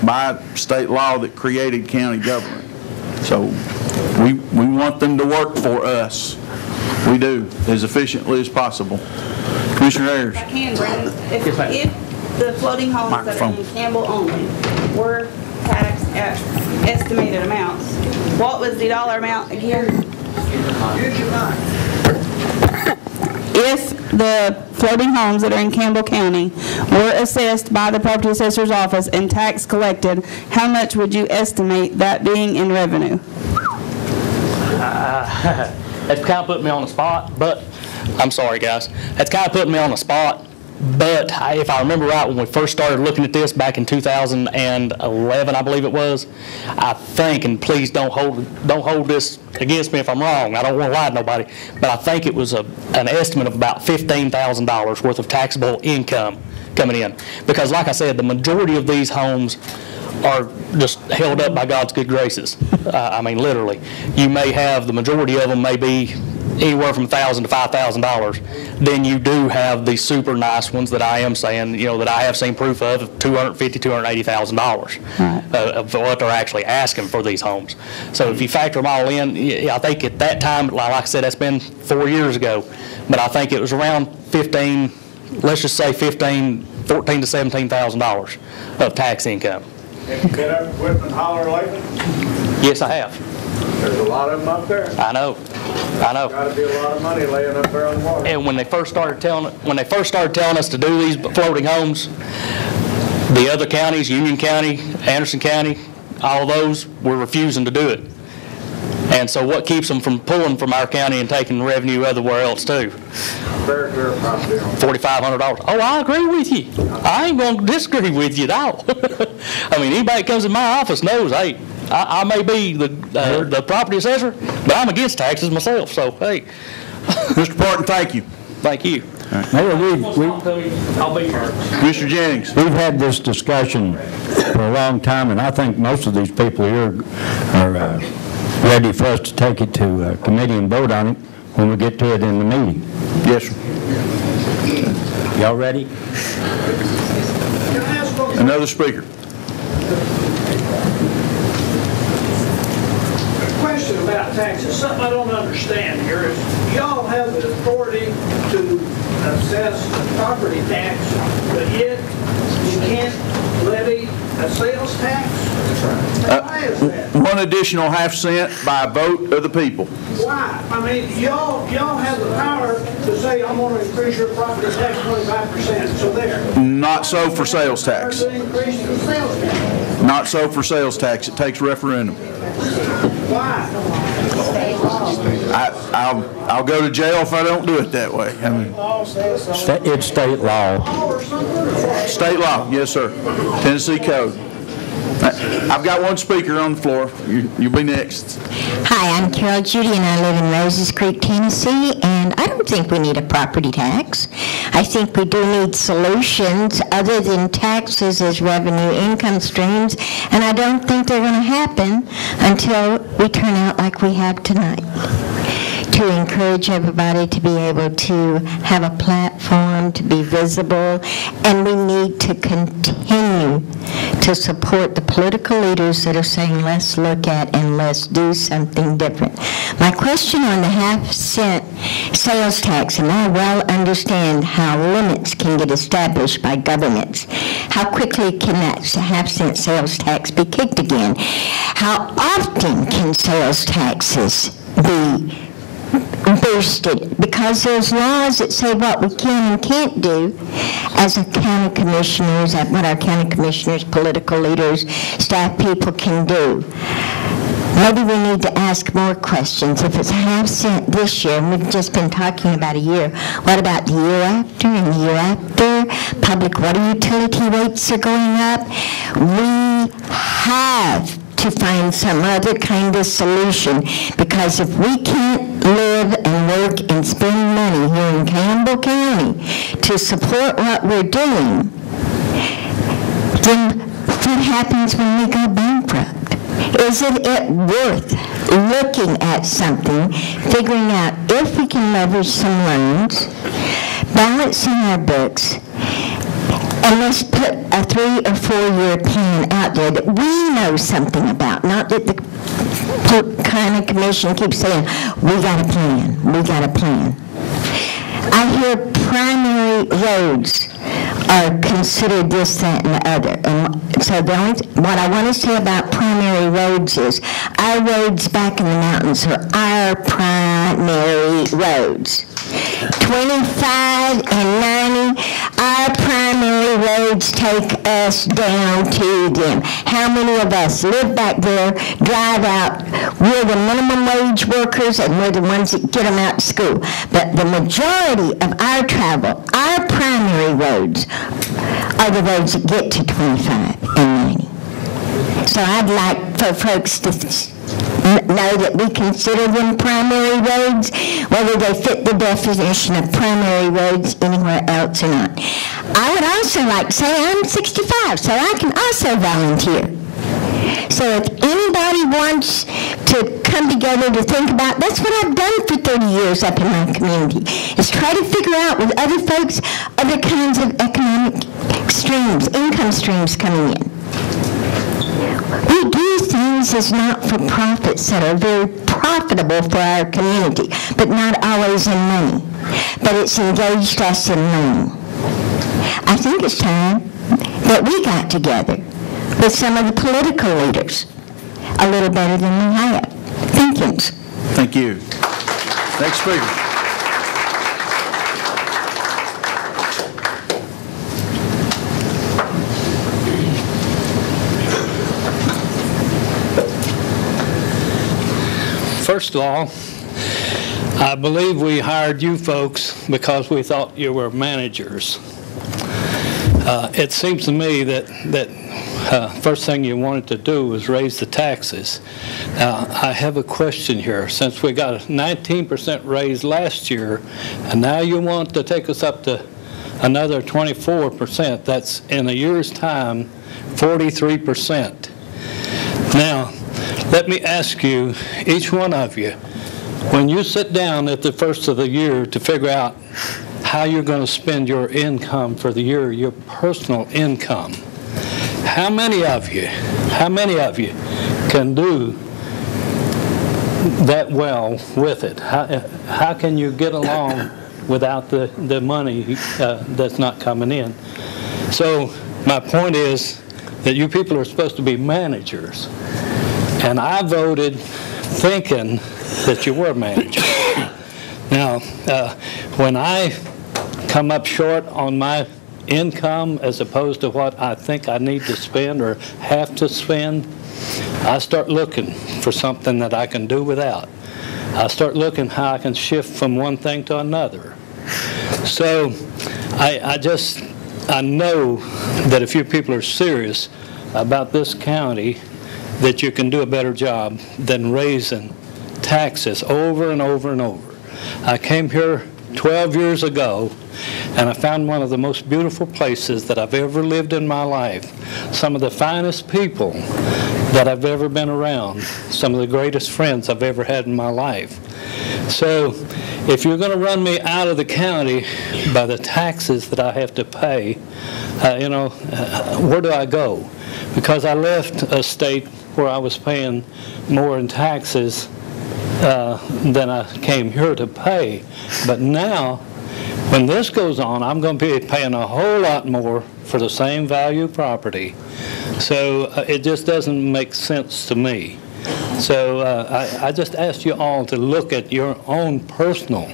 by state law that created county government. So we want them to work for us. We do, as efficiently as possible. Commissioner Ayers. If I can, Brandon, if the floating homes that are in Campbell only were taxed at estimated amounts, what was the dollar amount again? If the floating homes that are in Campbell County were assessed by the property assessor's office and tax collected, how much would you estimate that being in revenue? That's kind of putting me on the spot, but I'm sorry, guys. That's kind of putting me on the spot. But if I remember right, when we first started looking at this back in 2011, I believe it was, I think, and please don't hold this against me if I'm wrong. I don't want to lie to nobody, but I think it was an estimate of about $15,000 worth of taxable income coming in. Because like I said, the majority of these homes are just held up by God's good graces. I mean, literally. You may have, the majority of them may be anywhere from $1,000 to $5,000. Then you do have the super nice ones that I am saying, that I have seen proof of $250,000, $280,000 of what they're actually asking for these homes. So if you factor them all in, I think at that time, like I said, that's been 4 years ago, but I think it was around $14,000 to $17,000 of tax income. Have you been up Whitman Holler lately? Yes, I have. There's a lot of them up there. I know. Got to be a lot of money laying up there on the water. And when they first started telling us to do these floating homes, the other counties, Union County, Anderson County, all those were refusing to do it. And so what keeps them from pulling from our county and taking revenue everywhere else too? $4,500. Oh, I agree with you. I ain't going to disagree with you at all. I mean, anybody that comes in my office knows, hey, I may be the property assessor, but I'm against taxes myself, so hey. Mr. Parton, thank you. Thank you. Mayor, I'll be here. Mr. Jennings. We've had this discussion for a long time, and I think most of these people here are ready for us to take it to committee and vote on it when we get to it in the meeting. Yes, sir. Y'all ready? Another speaker. Question about taxes, something I don't understand here is, y'all have the authority to assess the property tax, but yet you can't levy a sales tax? Why is that? One additional half cent by a vote of the people. Why? I mean, y'all have the power to say, I'm going to increase your property tax 25%, so there. Not so for sales tax. Increase the sales tax. Not so for sales tax. It takes referendum. Why? I'll go to jail if I don't do it that way. I mean, It's state law. state law, yes, sir. Tennessee code. I've got one speaker on the floor. You'll be next. Hi, I'm Carol Judy, and I live in Roses Creek, Tennessee, and I don't think we need a property tax. I think we do need solutions other than taxes as revenue income streams, and I don't think they're going to happen until we turn out like we have tonight. To encourage everybody to be able to have a platform, to be visible, and we need to continue to support the political leaders that are saying, let's look at and let's do something different. My question on the half-cent sales tax, and I well understand how limits can get established by governments. How quickly can that half-cent sales tax be kicked again? How often can sales taxes be boosted, because there's laws that say what we can and can't do as a county commissioners, what our county commissioners, political leaders, staff people can do. Maybe we need to ask more questions. If it's a half cent this year, and we've just been talking about a year, what about the year after and the year after? Public water utility rates are going up. We have to find some other kind of solution, because if we can't live and work and spend money here in Campbell County to support what we're doing, then what happens when we go bankrupt? Isn't it worth looking at something, figuring out if we can leverage some loans, balancing our books, and let's put a 3 or 4 year plan out there that we know something about, not that the kind of commission keeps saying, we got a plan, we got a plan. I hear primary roads are considered this, that, and the other. And so what I want to say about primary roads is our roads back in the mountains are our primary roads. 25 and 90, our primary roads take us down to them. How many of us live back there, drive out? We're the minimum wage workers, and we're the ones that get them out to school. But the majority of our travel, our primary roads, are the roads that get to 25 and 90. So I'd like for folks to know that we consider them primary roads, whether they fit the definition of primary roads anywhere else or not. I would also like to say I'm 65, so I can also volunteer. So if anybody wants to come together to think about, that's what I've done for 30 years up in my community, is try to figure out with other folks other kinds of economic streams, income streams coming in. We do things as not-for-profits that are very profitable for our community, but not always in money. But it's engaged us in money. I think it's time that we got together with some of the political leaders a little better than we have. Thank you. Thank you. Next speaker. First of all, I believe we hired you folks because we thought you were managers. It seems to me that first thing you wanted to do was raise the taxes. Now, I have a question here. Since we got a 19% raise last year, and now you want to take us up to another 24%, that's in a year's time, 43%. Now, let me ask you, each one of you, when you sit down at the first of the year to figure out how you're going to spend your income for the year, your personal income, how many of you can do that well with it? How can you get along without the money that's not coming in? So my point is that you people are supposed to be managers. And I voted thinking that you were managers. Now, when I come up short on my income as opposed to what I think I need to spend or have to spend, I start looking for something that I can do without. I start looking how I can shift from one thing to another. So I know that if you people are serious about this county, that you can do a better job than raising taxes over and over and over. I came here 12 years ago, and I found one of the most beautiful places that I've ever lived in my life. Some of the finest people that I've ever been around, some of the greatest friends I've ever had in my life. So if you're going to run me out of the county by the taxes that I have to pay, where do I go? Because I left a state where I was paying more in taxes than I came here to pay. But now, when this goes on, I'm going to be paying a whole lot more for the same value property. So it just doesn't make sense to me. So I just ask you all to look at your own personal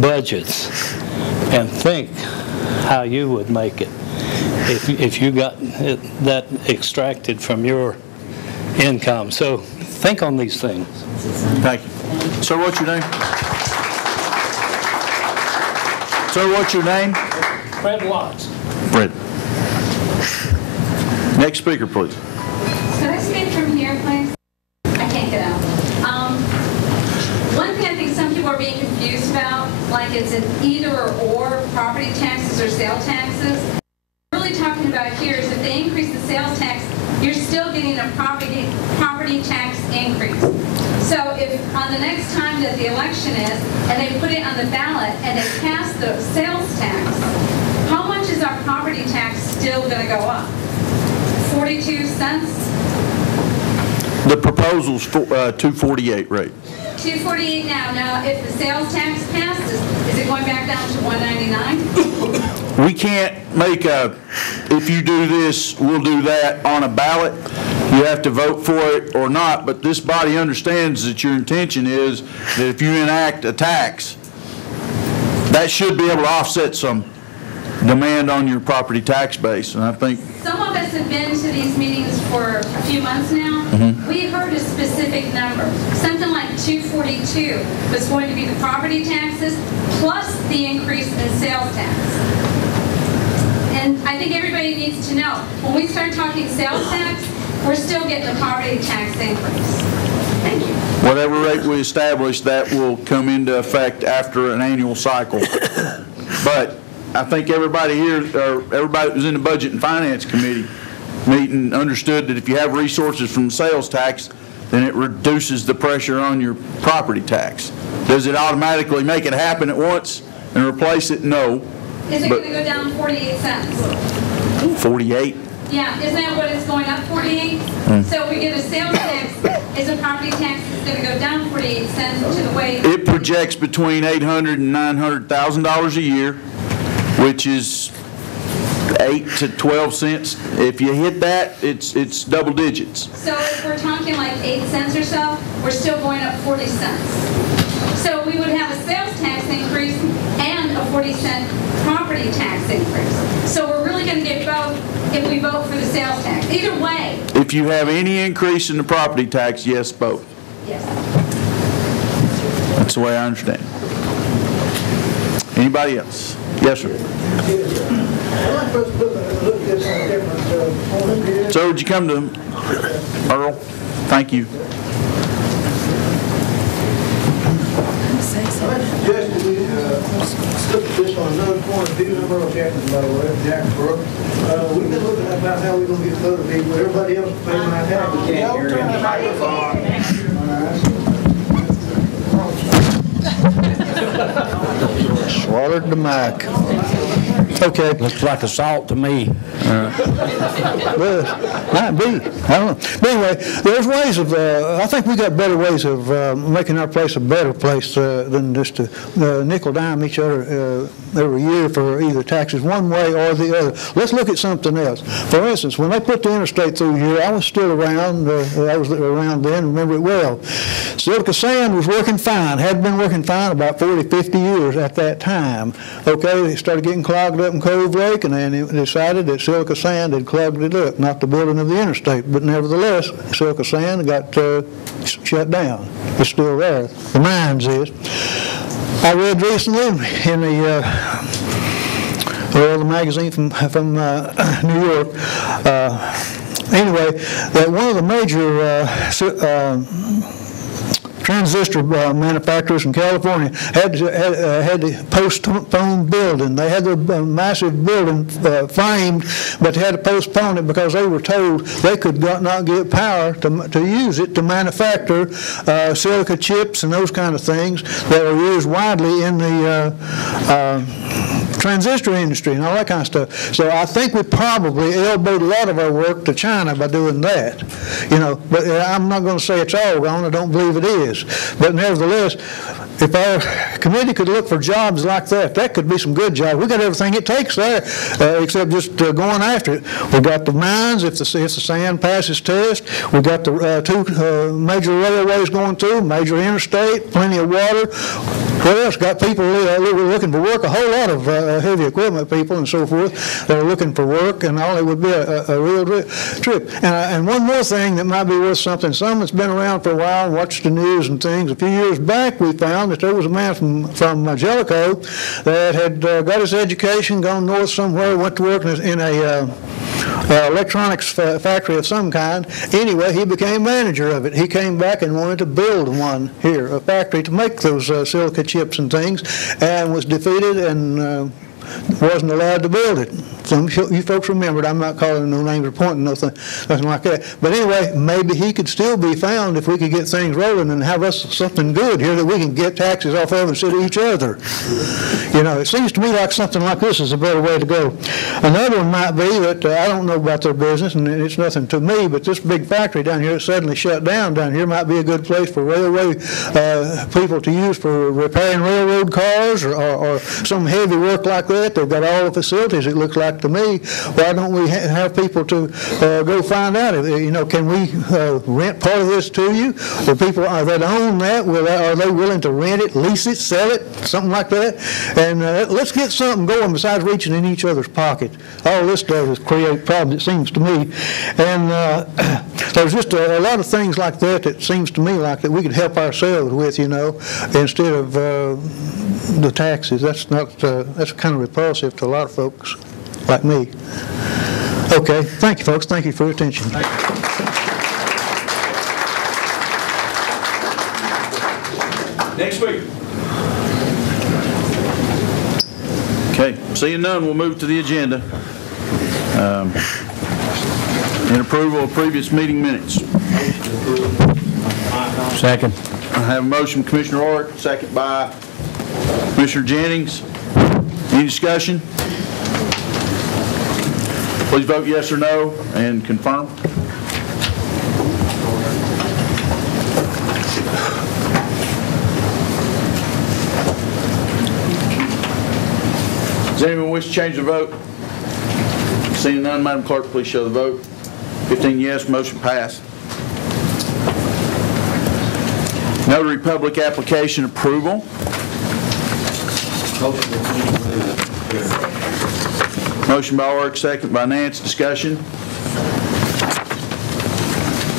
budgets and think how you would make it if you got that extracted from your income. So think on these things. Thank you. Sir, what's your name? Sir, what's your name? Fred Watts. Fred. Next speaker, please. Can I speak from here, please? I can't get out. One thing I think some people are being confused about, like it's an either or property taxes or sales taxes. What we're really talking about here is if they increase the sales tax, you're still getting a property tax increase. So if on the next time that the election is, and they put it on the ballot and they pass the sales tax, how much is our property tax still going to go up? 42 cents? The proposal's $2.48 rate. 248 now. Now, if the sales tax passes, is it going back down to 199? We can't make if you do this, we'll do that on a ballot. You have to vote for it or not, but this body understands that your intention is that if you enact a tax, that should be able to offset some demand on your property tax base, and I think... Some of us have been to these meetings for a few months now. We heard a specific number, something like 242 was going to be the property taxes plus the increase in sales tax. And I think everybody needs to know, when we start talking sales tax, we're still getting the property tax increase. Thank you. Whatever rate we establish, that will come into effect after an annual cycle. But I think everybody here, or everybody that was in the Budget and Finance Committee meeting understood that if you have resources from sales tax, then it reduces the pressure on your property tax. Does it automatically make it happen at once and replace it? No. Is it going to go down 48 cents? 48? Yeah, isn't that what it's going up, 48? So if we get a sales tax, is a property tax that's going to go down 48 cents to the way... It projects between $800,000 and $900,000 a year, which is 8 to 12 cents. If you hit that, it's double digits. So if we're talking like 8 cents or so, we're still going up 40 cents. So we would have a sales tax increase and a 40-cent property tax increase. So we're really going to get both if we vote for the sales tax. Either way. If you have any increase in the property tax, yes, both. Yes. That's the way I understand it. Anybody else? Yes, sir. Sir, would you come to Earl? Thank you. Suggested we look at this on another point of view. I'm Earl Jackson, by the way, Jacksboro. We've been looking about how we're going to get other people. Everybody else pay my taxes. Swallowed the mic. Okay. Looks like assault to me. Well, might be. I don't know. But anyway, there's ways of, I think we got better ways of making our place a better place than just to nickel dime each other every year for either taxes one way or the other. Let's look at something else. For instance, when they put the interstate through here, I was still around. I was around then, remember it well. Silica sand was working fine, had been working fine about 40, 50 years at that time. Okay, they started getting clogged up in Cove Lake, and then it decided that silica sand had clogged it up, not the building of the interstate, but nevertheless, silica sand got shut down. It's still there. The mines is. I read recently in the magazine from New York, anyway, that one of the major transistor manufacturers in California had to postpone building. They had their massive building framed, but they had to postpone it because they were told they could not get power to use it to manufacture silica chips and those kind of things that are used widely in the transistor industry and all that kind of stuff. So I think we probably elbowed a lot of our work to China by doing that. You know, but I'm not going to say it's all gone. I don't believe it is. But nevertheless, if our committee could look for jobs like that, that could be some good jobs. We got everything it takes there, except just going after it. We got the mines, if the sand passes test. We got the two major railways going through, major interstate, plenty of water. What else? Got people looking for work, a whole lot of heavy equipment people and so forth that are looking for work, and all it would be a real trip. And one more thing that might be worth something, some that's been around for a while and watched the news and things. A few years back, we found that there was a man from Jellicoe that had got his education, gone north somewhere, went to work in a electronics factory of some kind. Anyway, he became manager of it. He came back and wanted to build one here, a factory to make those silica chips and things, and was defeated and wasn't allowed to build it. Some you folks remembered. I'm not calling no names or pointing nothing like that. But anyway, maybe he could still be found if we could get things rolling and have us something good here that we can get taxes off of instead of each other. You know, it seems to me like something like this is a better way to go. Another one might be that I don't know about their business, and it's nothing to me, but this big factory down here that suddenly shut down here might be a good place for railway people to use for repairing railroad cars or some heavy work like that. They've got all the facilities, it looks like to me. Why don't we have people to go find out? You know, can we rent part of this to you? The people that own that, are they willing to rent it, lease it, sell it, something like that? And let's get something going besides reaching in each other's pocket. All this does is create problems, it seems to me. And there's just a lot of things like that that seems to me like that we could help ourselves with, you know, instead of the taxes. That's kind of repulsive to a lot of folks like me. Okay, thank you, folks. Thank you for your attention. Next week. Okay, seeing none, we'll move to the agenda. And approval of previous meeting minutes. Second. I have a motion, Commissioner Orrick, second by Commissioner Jennings. Any discussion? Please vote yes or no and confirm. Does anyone wish to change the vote? Seeing none, Madam Clerk, please show the vote. 15 yes, motion passed. Notary public application approval. Motion by Orrick, second by Nance. Discussion.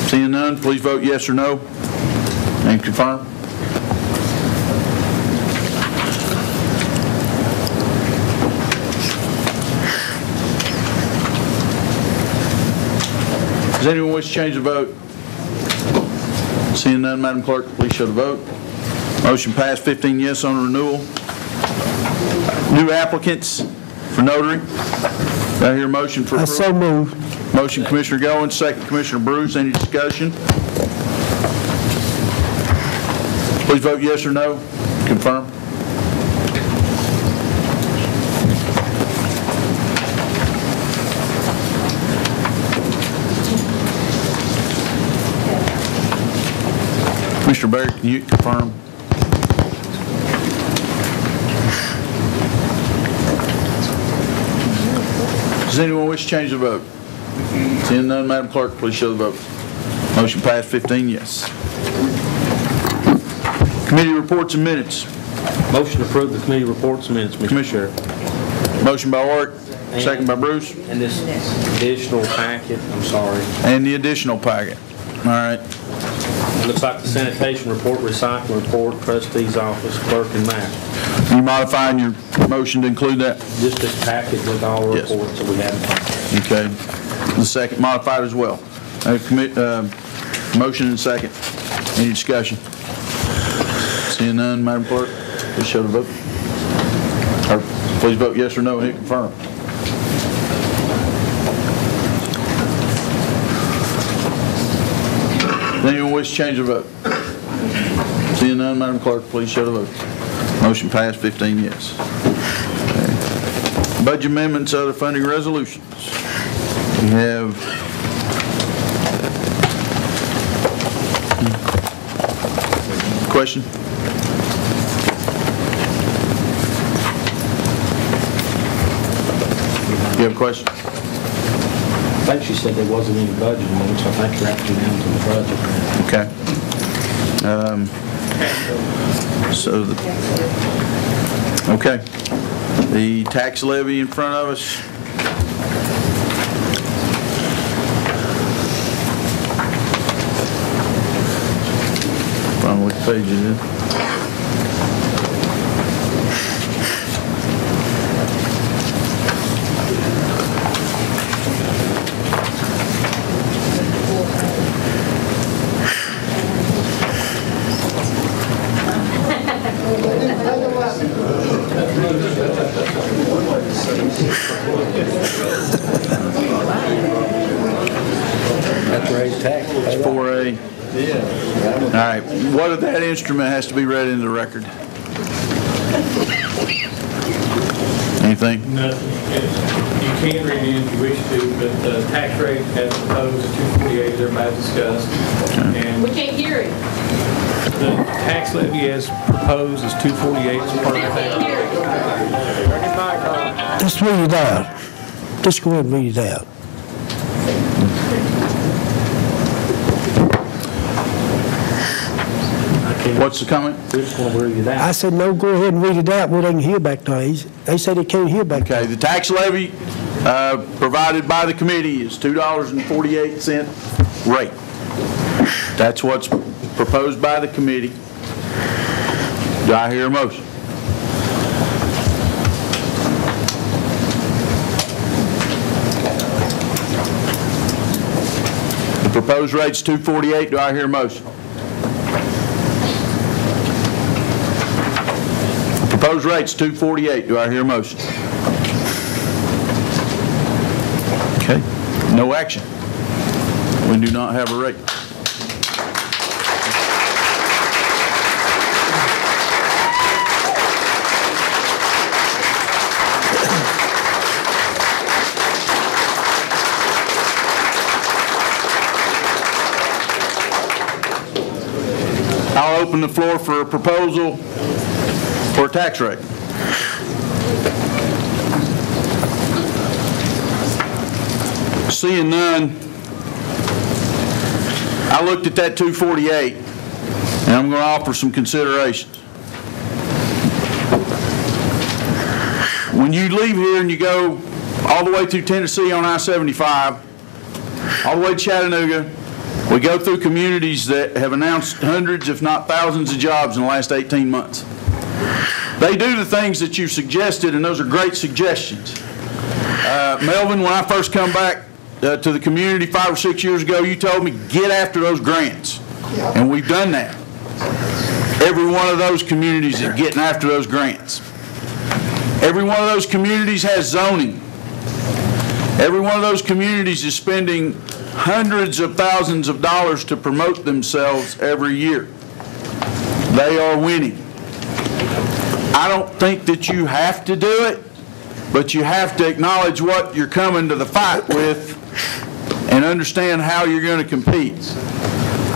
Seeing none, please vote yes or no and confirm. Does anyone wish to change the vote? Seeing none, Madam Clerk, please show the vote. Motion passed, 15 yes on renewal. New applicants for notary. Do I hear a motion for approval? I so move. Motion Commissioner Goins, second Commissioner Bruce. Any discussion? Please vote yes or no. Confirm. Commissioner Barry, can you confirm? Does anyone wish to change the vote? Seeing none, Madam Clerk, please show the vote. Motion passed, 15 yes. Committee reports and minutes. Motion to approve the committee reports and minutes, Mr. Chair. Motion by Art, second by Bruce. And this additional packet, I'm sorry. And the additional packet. All right. It looks like the sanitation report, recycling report, trustee's office, clerk, and map. You modifying your motion to include that? Just this packet with all reports that we have. Okay. The second modified as well. Motion and second. Any discussion? Seeing none, Madam Clerk, please show the vote. Or please vote yes or no and hit confirm. Does anyone wish to change the vote? Seeing none, Madam Clerk, please show the vote. Motion passed, 15 yes. Okay. Budget amendments, other funding resolutions. We have question? You have a question? I think she said there wasn't any budget amendments, so I think you're actually down to the budget. Okay. The tax levy in front of us. Find what page it is. That's raised tax. It's 4A. All right. What of that instrument has to be read into the record? Anything? Nothing. You can read it if you wish to, but the tax rate as proposed is 248, as everybody discussed. And We can't hear it. the tax levy as proposed is 248 as part of that. Just read it out. Just go ahead and read it out. What's the comment? I said, no, go ahead and read it out. We didn't hear back there. They said they can't hear back there. Okay, the tax levy provided by the committee is $2.48 rate. That's what's proposed by the committee. Do I hear a motion? The proposed rate's $2.48. Do I hear a motion? Proposed rate's $2.48. Do I hear a motion? Okay. No action. We do not have a rate. I'll open the floor for a proposal for a tax rate. Seeing none, I looked at that 248, and I'm going to offer some considerations. When you leave here and you go all the way through Tennessee on I-75, all the way to Chattanooga, we go through communities that have announced hundreds, if not thousands, of jobs in the last 18 months. They do the things that you suggested, and those are great suggestions. Melvin, when I first come back to the community 5 or 6 years ago, you told me, get after those grants. And we've done that. Every one of those communities is getting after those grants. Every one of those communities has zoning. Every one of those communities is spending hundreds of thousands of dollars to promote themselves every year. They are winning. I don't think that you have to do it, but you have to acknowledge what you're coming to the fight with and understand how you're going to compete.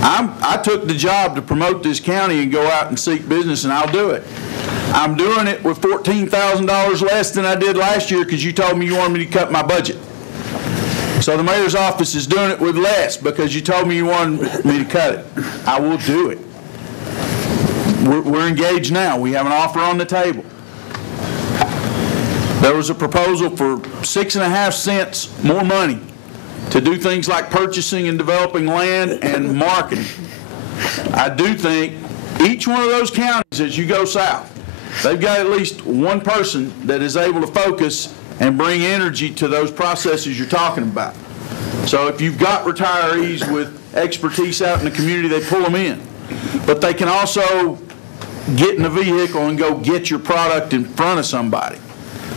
I took the job to promote this county and go out and seek business, and I'll do it. I'm doing it with $14,000 less than I did last year because you told me you wanted me to cut my budget. So the mayor's office is doing it with less because you told me you wanted me to cut it. I will do it. We're engaged now. We have an offer on the table. There was a proposal for 6.5 cents more money to do things like purchasing and developing land and marketing. I do think each one of those counties, as you go south, they've got at least one person that is able to focus and bring energy to those processes you're talking about. So if you've got retirees with expertise out in the community, they pull them in. But they can also get in a vehicle and go get your product in front of somebody.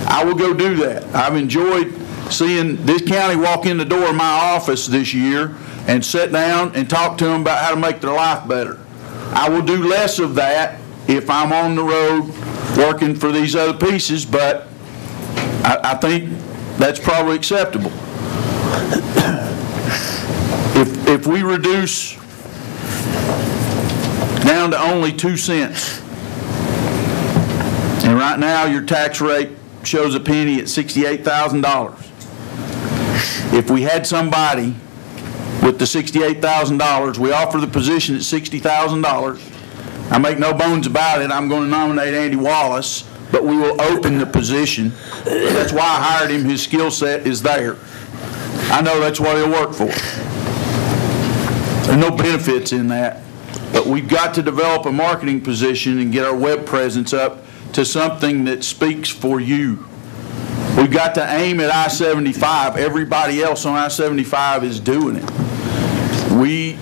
I will go do that. I've enjoyed seeing this county walk in the door of my office this year and sit down and talk to them about how to make their life better. I will do less of that if I'm on the road working for these other pieces, but I think that's probably acceptable. If we reduce down to only 2 cents, and right now your tax rate shows a penny at $68,000. If we had somebody with the $68,000, we offer the position at $60,000. I make no bones about it, I'm going to nominate Andy Wallace, but we will open the position. That's why I hired him. His skill set is there. I know that's what he'll work for. There's no benefits in that, but we've got to develop a marketing position and get our web presence up to something that speaks for you. We've got to aim at I-75. Everybody else on I-75 is doing it. We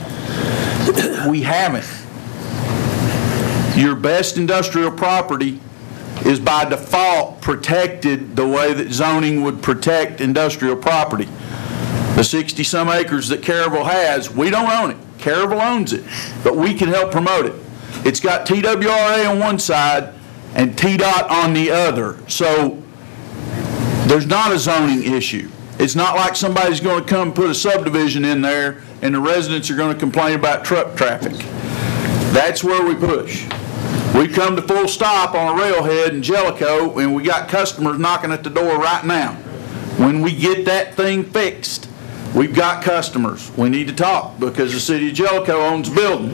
haven't. Your best industrial property is by default protected the way that zoning would protect industrial property. The 60-some acres that Caravel has, we don't own it. Caravel owns it, but we can help promote it. It's got TWRA on one side and TDOT on the other. So there's not a zoning issue. It's not like somebody's going to come put a subdivision in there and the residents are going to complain about truck traffic. That's where we push. We come to full stop on a railhead in Jellicoe and we got customers knocking at the door right now. When we get that thing fixed, we've got customers. We need to talk because the city of Jellicoe owns the building.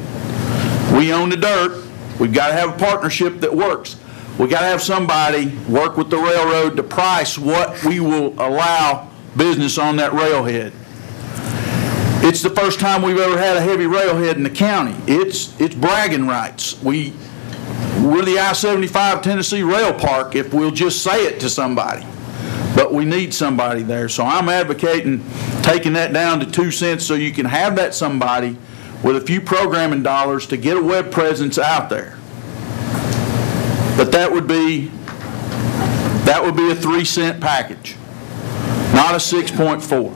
We own the dirt. We've got to have a partnership that works. We've got to have somebody work with the railroad to price what we will allow business on that railhead. It's the first time we've ever had a heavy railhead in the county. It's bragging rights. We're the I-75 Tennessee Rail Park if we'll just say it to somebody. But we need somebody there. So I'm advocating taking that down to 2 cents so you can have that somebody with a few programming dollars to get a web presence out there. But that would be a 3 cent package, not a 6.4.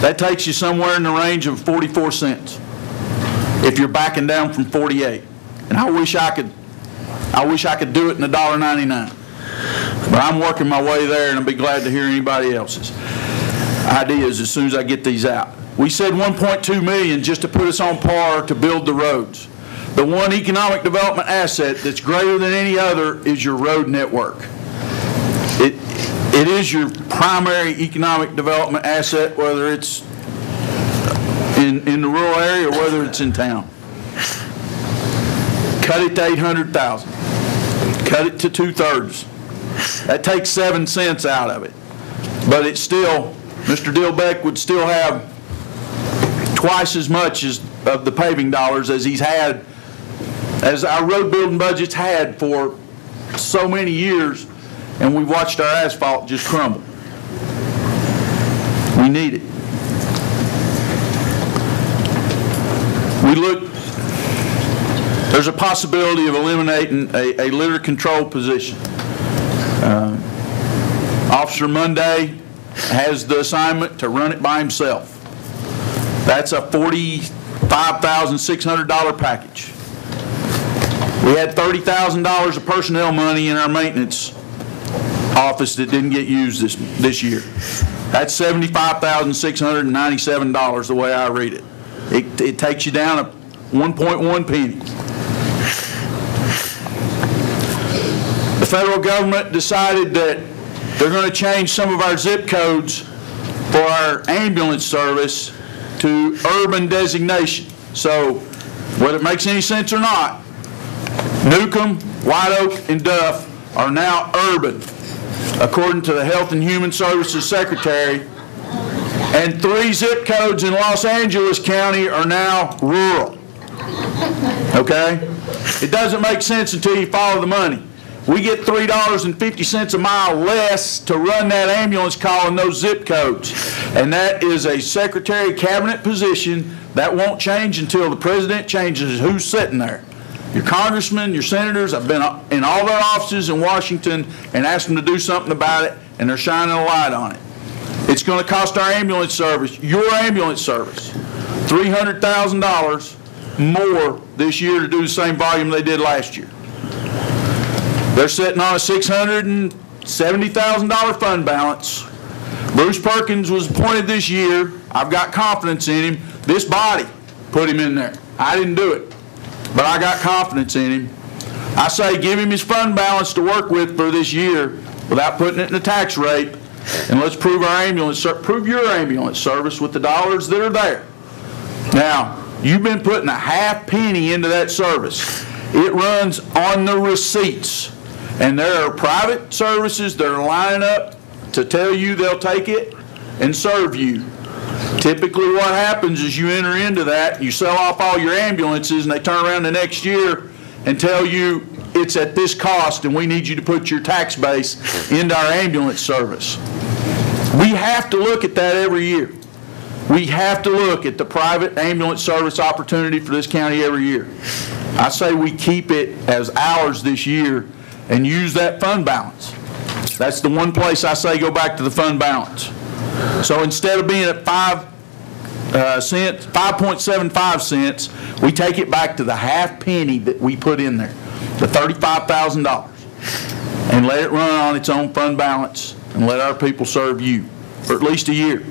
That takes you somewhere in the range of 44 cents if you're backing down from 48. And I wish I could do it in $1.99. But I'm working my way there, and I'll be glad to hear anybody else's ideas as soon as I get these out. We said $1.2 million just to put us on par to build the roads. The one economic development asset that's greater than any other is your road network. It is your primary economic development asset, whether it's in the rural area or whether it's in town. Cut it to $800,000. Cut it to 2/3. That takes 7 cents out of it. But it's still, Mr. Dilbeck would still have twice as much of the paving dollars as he's had, as our road building budget's had for so many years, and we've watched our asphalt just crumble. We need it. We look, there's a possibility of eliminating a litter control position. Officer Monday has the assignment to run it by himself. That's a $45,600 package. We had $30,000 of personnel money in our maintenance office that didn't get used this year. That's $75,697 the way I read it. It takes you down to 1.1 penny. The federal government decided that they're going to change some of our zip codes for our ambulance service to urban designation. So whether it makes any sense or not, Newcomb, White Oak, and Duff are now urban, according to the Health and Human Services Secretary, and 3 zip codes in Los Angeles County are now rural. Okay? It doesn't make sense until you follow the money. We get $3.50 a mile less to run that ambulance call in those zip codes. And that is a Secretary Cabinet position that won't change until the President changes who's sitting there. Your congressmen, your senators, I've been in all their offices in Washington and asked them to do something about it, and they're shining a light on it. It's going to cost our ambulance service, your ambulance service, $300,000 more this year to do the same volume they did last year. They're sitting on a $670,000 fund balance. Bruce Perkins was appointed this year. I've got confidence in him. This body put him in there. I didn't do it, but I got confidence in him. I say give him his fund balance to work with for this year without putting it in the tax rate, and let's prove your ambulance service with the dollars that are there. Now, you've been putting a half penny into that service. It runs on the receipts. And there are private services that are lining up to tell you they'll take it and serve you. Typically what happens is you enter into that, you sell off all your ambulances, and they turn around the next year and tell you it's at this cost and we need you to put your tax base into our ambulance service. We have to look at that every year. We have to look at the private ambulance service opportunity for this county every year. I say we keep it as ours this year and use that fund balance. That's the one place I say go back to the fund balance. So instead of being at 5.75 cents, we take it back to the half penny that we put in there, the $35,000, and let it run on its own fund balance and let our people serve you for at least a year.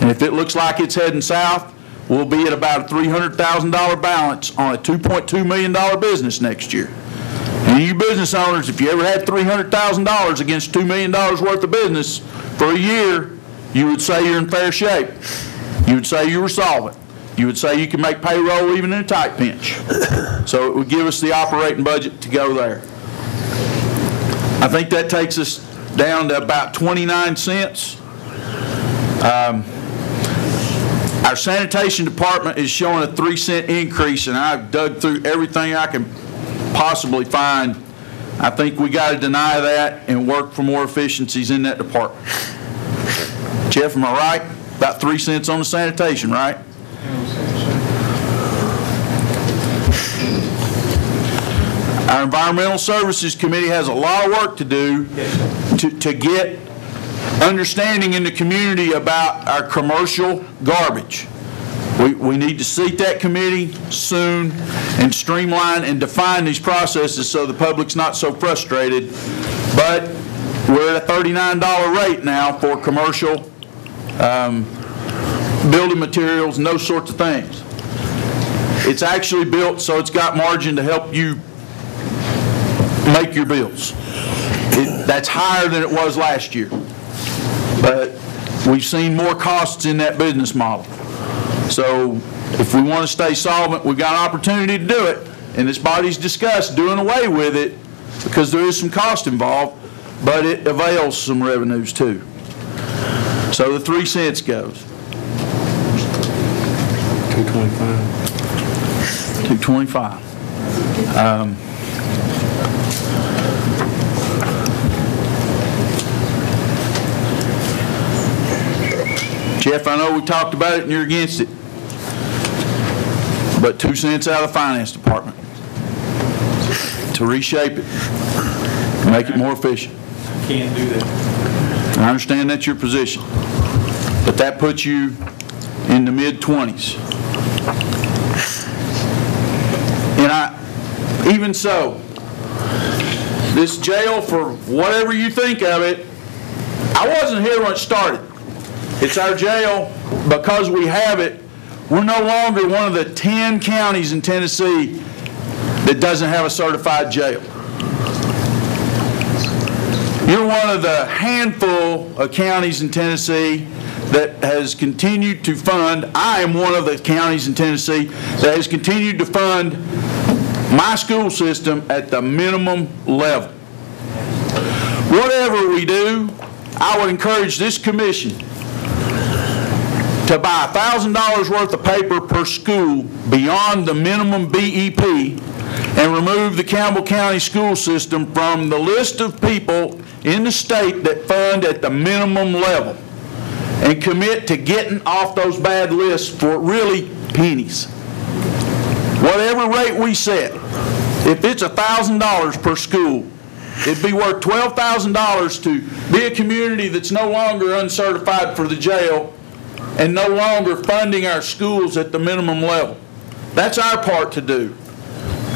And if it looks like it's heading south, we'll be at about a $300,000 balance on a $2.2 million business next year. And you business owners, if you ever had $300,000 against $2 million worth of business for a year, you would say you're in fair shape. You would say you were solvent. You would say you can make payroll even in a tight pinch. So it would give us the operating budget to go there. I think that takes us down to about 29 cents. Our sanitation department is showing a 3-cent increase, and I've dug through everything I can possibly find. I think we got to deny that and work for more efficiencies in that department. Jeff, am I right? About 3 cents on the sanitation, right? Our Environmental Services Committee has a lot of work to do to get understanding in the community about our commercial garbage. We need to seat that committee soon and streamline and define these processes so the public's not so frustrated. But we're at a $39 rate now for commercial building materials and those sorts of things. It's actually built so it's got margin to help you make your bills. That's higher than it was last year. But we've seen more costs in that business model. So if we want to stay solvent, we've got an opportunity to do it. And this body's discussed doing away with it because there is some cost involved, but it avails some revenues too. So the 3 cents goes. 225. 225. Jeff, I know we talked about it and you're against it, but 2 cents out of the finance department to reshape it, make it more efficient. Can't do that. I understand that's your position, but that puts you in the mid-20s. And even so, this jail, for whatever you think of it, I wasn't here when it started. It's our jail because we have it. We're no longer one of the 10 counties in Tennessee that doesn't have a certified jail. You're one of the handful of counties in Tennessee that has continued to fund. I am one of the counties in Tennessee that has continued to fund my school system at the minimum level. Whatever we do, I would encourage this commission to buy $1,000 worth of paper per school beyond the minimum BEP and remove the Campbell County school system from the list of people in the state that fund at the minimum level and commit to getting off those bad lists for really pennies. Whatever rate we set, if it's $1,000 per school, it'd be worth $12,000 to be a community that's no longer uncertified for the jail and no longer funding our schools at the minimum level. That's our part to do.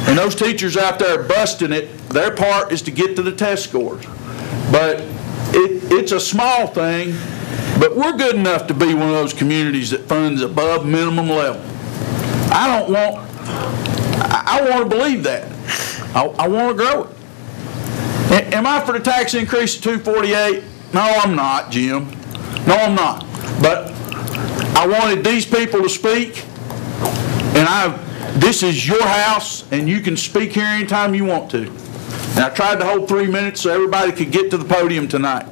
And those teachers out there busting it, their part is to get to the test scores. But it's a small thing, but we're good enough to be one of those communities that funds above minimum level. I want to believe that. I want to grow it. Am I for the tax increase to $248? No, I'm not, Jim. No, I'm not. But I wanted these people to speak, and this is your house, and you can speak here anytime you want to. And I tried to hold 3 minutes so everybody could get to the podium tonight.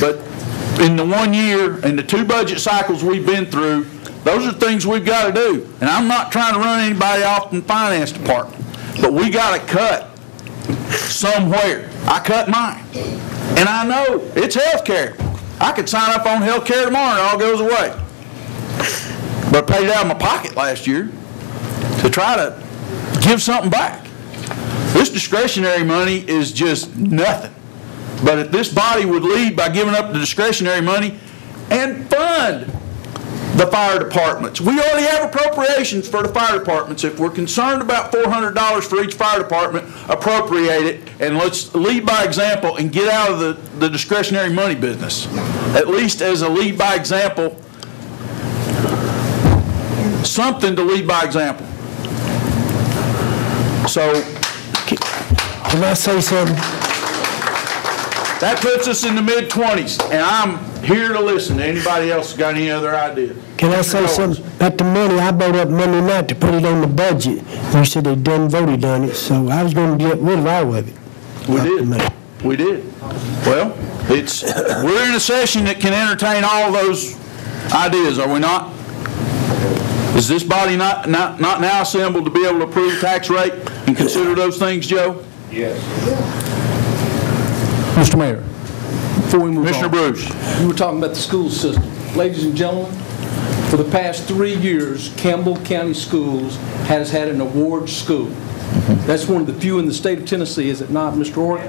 But in the 1 year and the 2 budget cycles we've been through, those are things we've got to do. And I'm not trying to run anybody off in the finance department, but we got to cut somewhere. I cut mine. And I know it's health care. I could sign up on health care tomorrow and it all goes away. But I paid it out of my pocket last year to try to give something back. This discretionary money is just nothing. But if this body would lead by giving up the discretionary money and fund the fire departments. We already have appropriations for the fire departments. If we're concerned about $400 for each fire department, appropriate it, and let's lead by example and get out of the discretionary money business. At least as a lead by example, something to lead by example. So, can I say something? That puts us in the mid-20s, and I'm here to listen to anybody else who's got any other ideas. Can I say something about the money? I brought up Monday night to put it on the budget. You said they done voted on it, so I was going to get rid of all of it. We did. We did. Well, we're in a session that can entertain all of those ideas, are we not? Is this body not now assembled to be able to approve tax rate and consider those things, Joe? Yes. Mr. Mayor, before we move on. Commissioner Bruce. You were talking about the school system. Ladies and gentlemen, for the past 3 years, Campbell County Schools has had an award school. That's one of the few in the state of Tennessee, is it not, Mr. Orr?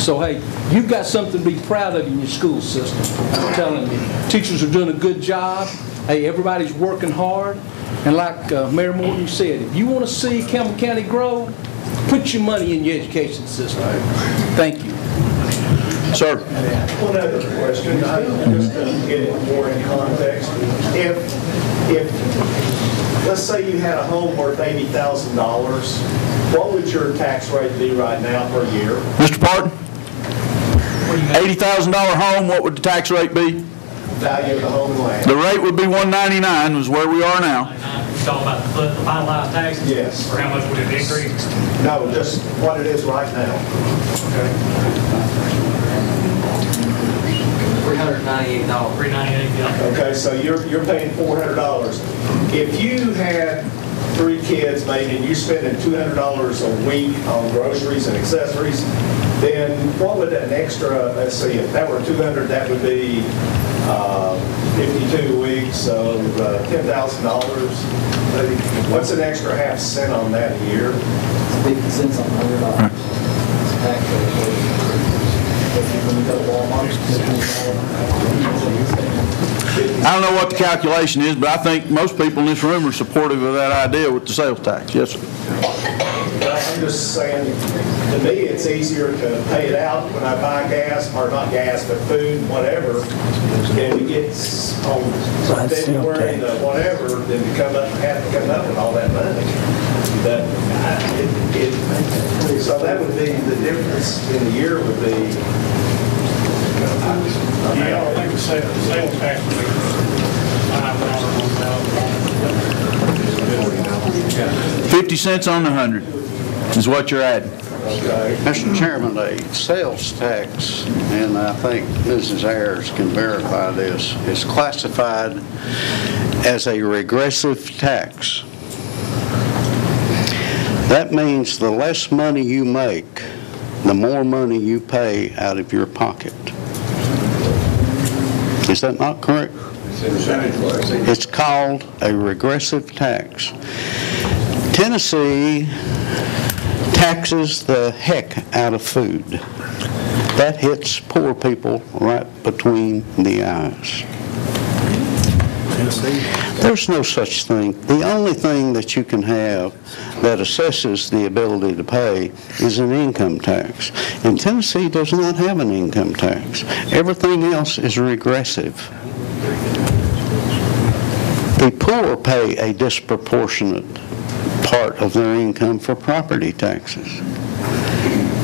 So, hey, you've got something to be proud of in your school system. I'm telling you. Teachers are doing a good job. Hey, everybody's working hard. And like Mayor Morton said, if you want to see Campbell County grow, put your money in your education system. Thank you. Sir. One other question, just to get it more in context. If let's say you had a home worth $80,000, what would your tax rate be right now per year? Mr. Parton? $80,000 home, what would the tax rate be? Value of the home and land. The rate would be $199, is where we are now. You talking about the finalized taxes? Yes. Or how much would it increase? No, just what it is right now. Okay. $398. $398, yeah. Okay, so you're paying $400. If you had 3 kids maybe and you spending $200 a week on groceries and accessories, then what would an extra, let's see, if that were $200, that would be 52 weeks of $10,000. What's an extra half cent on that a year? 50 cents on $100. Tax rate. When you go to Walmart, I don't know what the calculation is, but I think most people in this room are supportive of that idea with the sales tax. Yes, sir. I'm just saying, to me, it's easier to pay it out when I buy gas, or not gas, but food, whatever, and we get on February to whatever, than to have to come up with all that money. So that would be, the difference in the year would be, I think the sales tax would be $5. 50 cents on the 100 is what you're adding. Mr. Chairman, a sales tax, and I think Mrs. Ayers can verify this, is classified as a regressive tax. That means the less money you make, the more money you pay out of your pocket. Is that not correct? It's called a regressive tax. Tennessee taxes the heck out of food. That hits poor people right between the eyes. There's no such thing. The only thing that you can have that assesses the ability to pay is an income tax. And Tennessee does not have an income tax. Everything else is regressive. The poor pay a disproportionate part of their income for property taxes.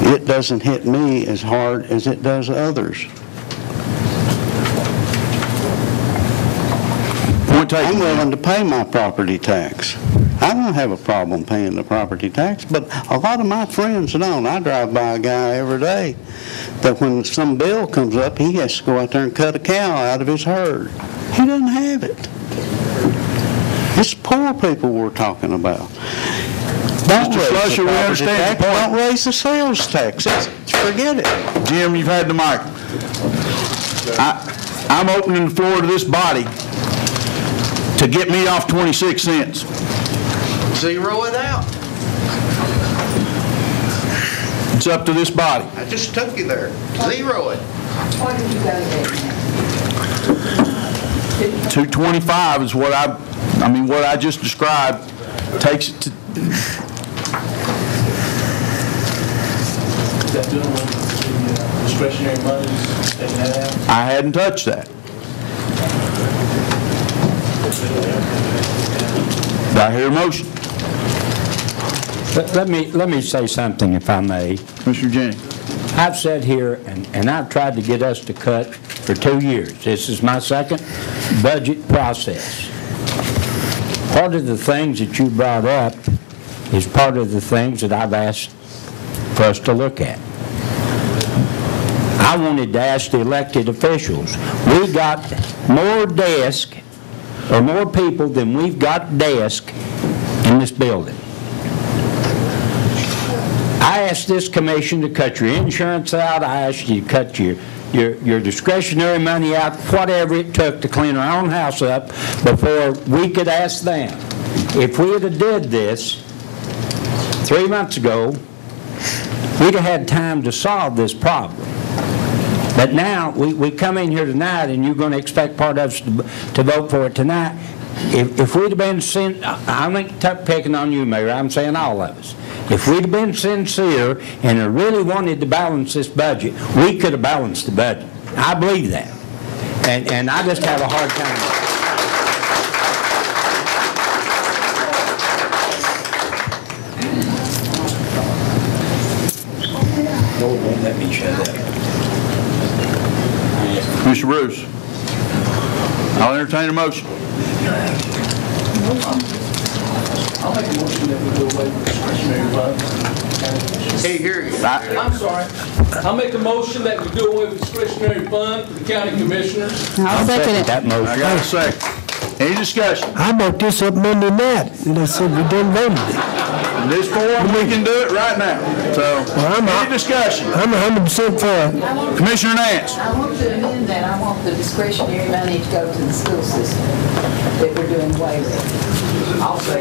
It doesn't hit me as hard as it does others. I'm willing to pay my property tax. I don't have a problem paying the property tax, but a lot of my friends don't. I drive by a guy every day that when some bill comes up, he has to go out there and cut a cow out of his herd. He doesn't have it. It's poor people we're talking about. Don't raise the property tax. Don't raise the sales tax. Forget it. Jim, you've had the mic. I'm opening the floor to this body to get me off 26 cents. Zero it out. It's up to this body. I just took you there. Zero it. What did you go there? 225 is what what I just described takes it to. That dealing with the discretionary monies taken out? I hadn't touched that. Do I hear a motion? Let me say something, if I may. Mr. Jennings. I've sat here and I've tried to get us to cut for 2 years. This is my second budget process. Part of the things that you brought up is part of the things that I've asked for us to look at. I wanted to ask the elected officials. We got more desks or more people than we've got desks in this building. I asked this commission to cut your insurance out. I asked you to cut your discretionary money out, whatever it took to clean our own house up before we could ask them. If we had did this 3 months ago, we'd have had time to solve this problem. But now, we come in here tonight, and you're going to expect part of us to vote for it tonight. If we'd have been I'm not picking on you, Mayor, I'm saying all of us. If we'd have been sincere and really wanted to balance this budget, we could have balanced the budget. I believe that. And I just have a hard time. Lord won't let me shut up. Mr. Bruce, I'll entertain a motion. I'll make a motion that we do away with discretionary funds. Hey, here you go. I'm sorry. I'll make a motion that we do away with discretionary fund for the county commissioners. I'll second it. That motion. I got a second. Any discussion? I brought this up Monday night, and they said we done voted it. In this forum, we can do it right now. So, any discussion? I'm 100% for it. Commissioner Nance? I want to amend that. I want the discretionary money to go to the school system that we're doing away with. I'll say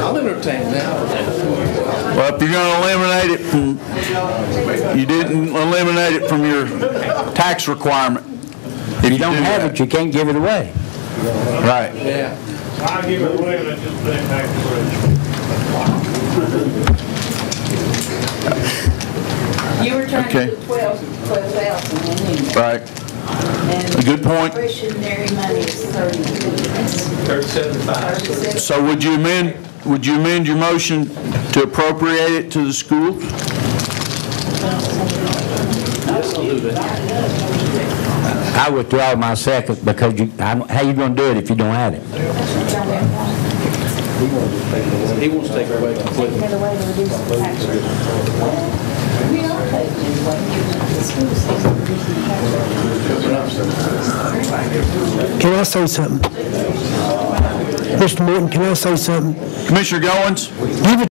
I'll entertain that. Well, if you're going to eliminate it from, you didn't eliminate it from your tax requirement. If you don't have it, you can't give it away. Right. Yeah. I'll give it away, let's just put it back to You were trying Okay. to do 12,000 in there. Right. A good point. Discretionary money is 37.5. So would you amend your motion to appropriate it to the schools? I withdraw my second because how you going to do it if you don't have it? He wants to take it away completely. We are taking it away, giving it to the school system. Can I say something? Mr. Morton, can I say something? Commissioner Goins? Give it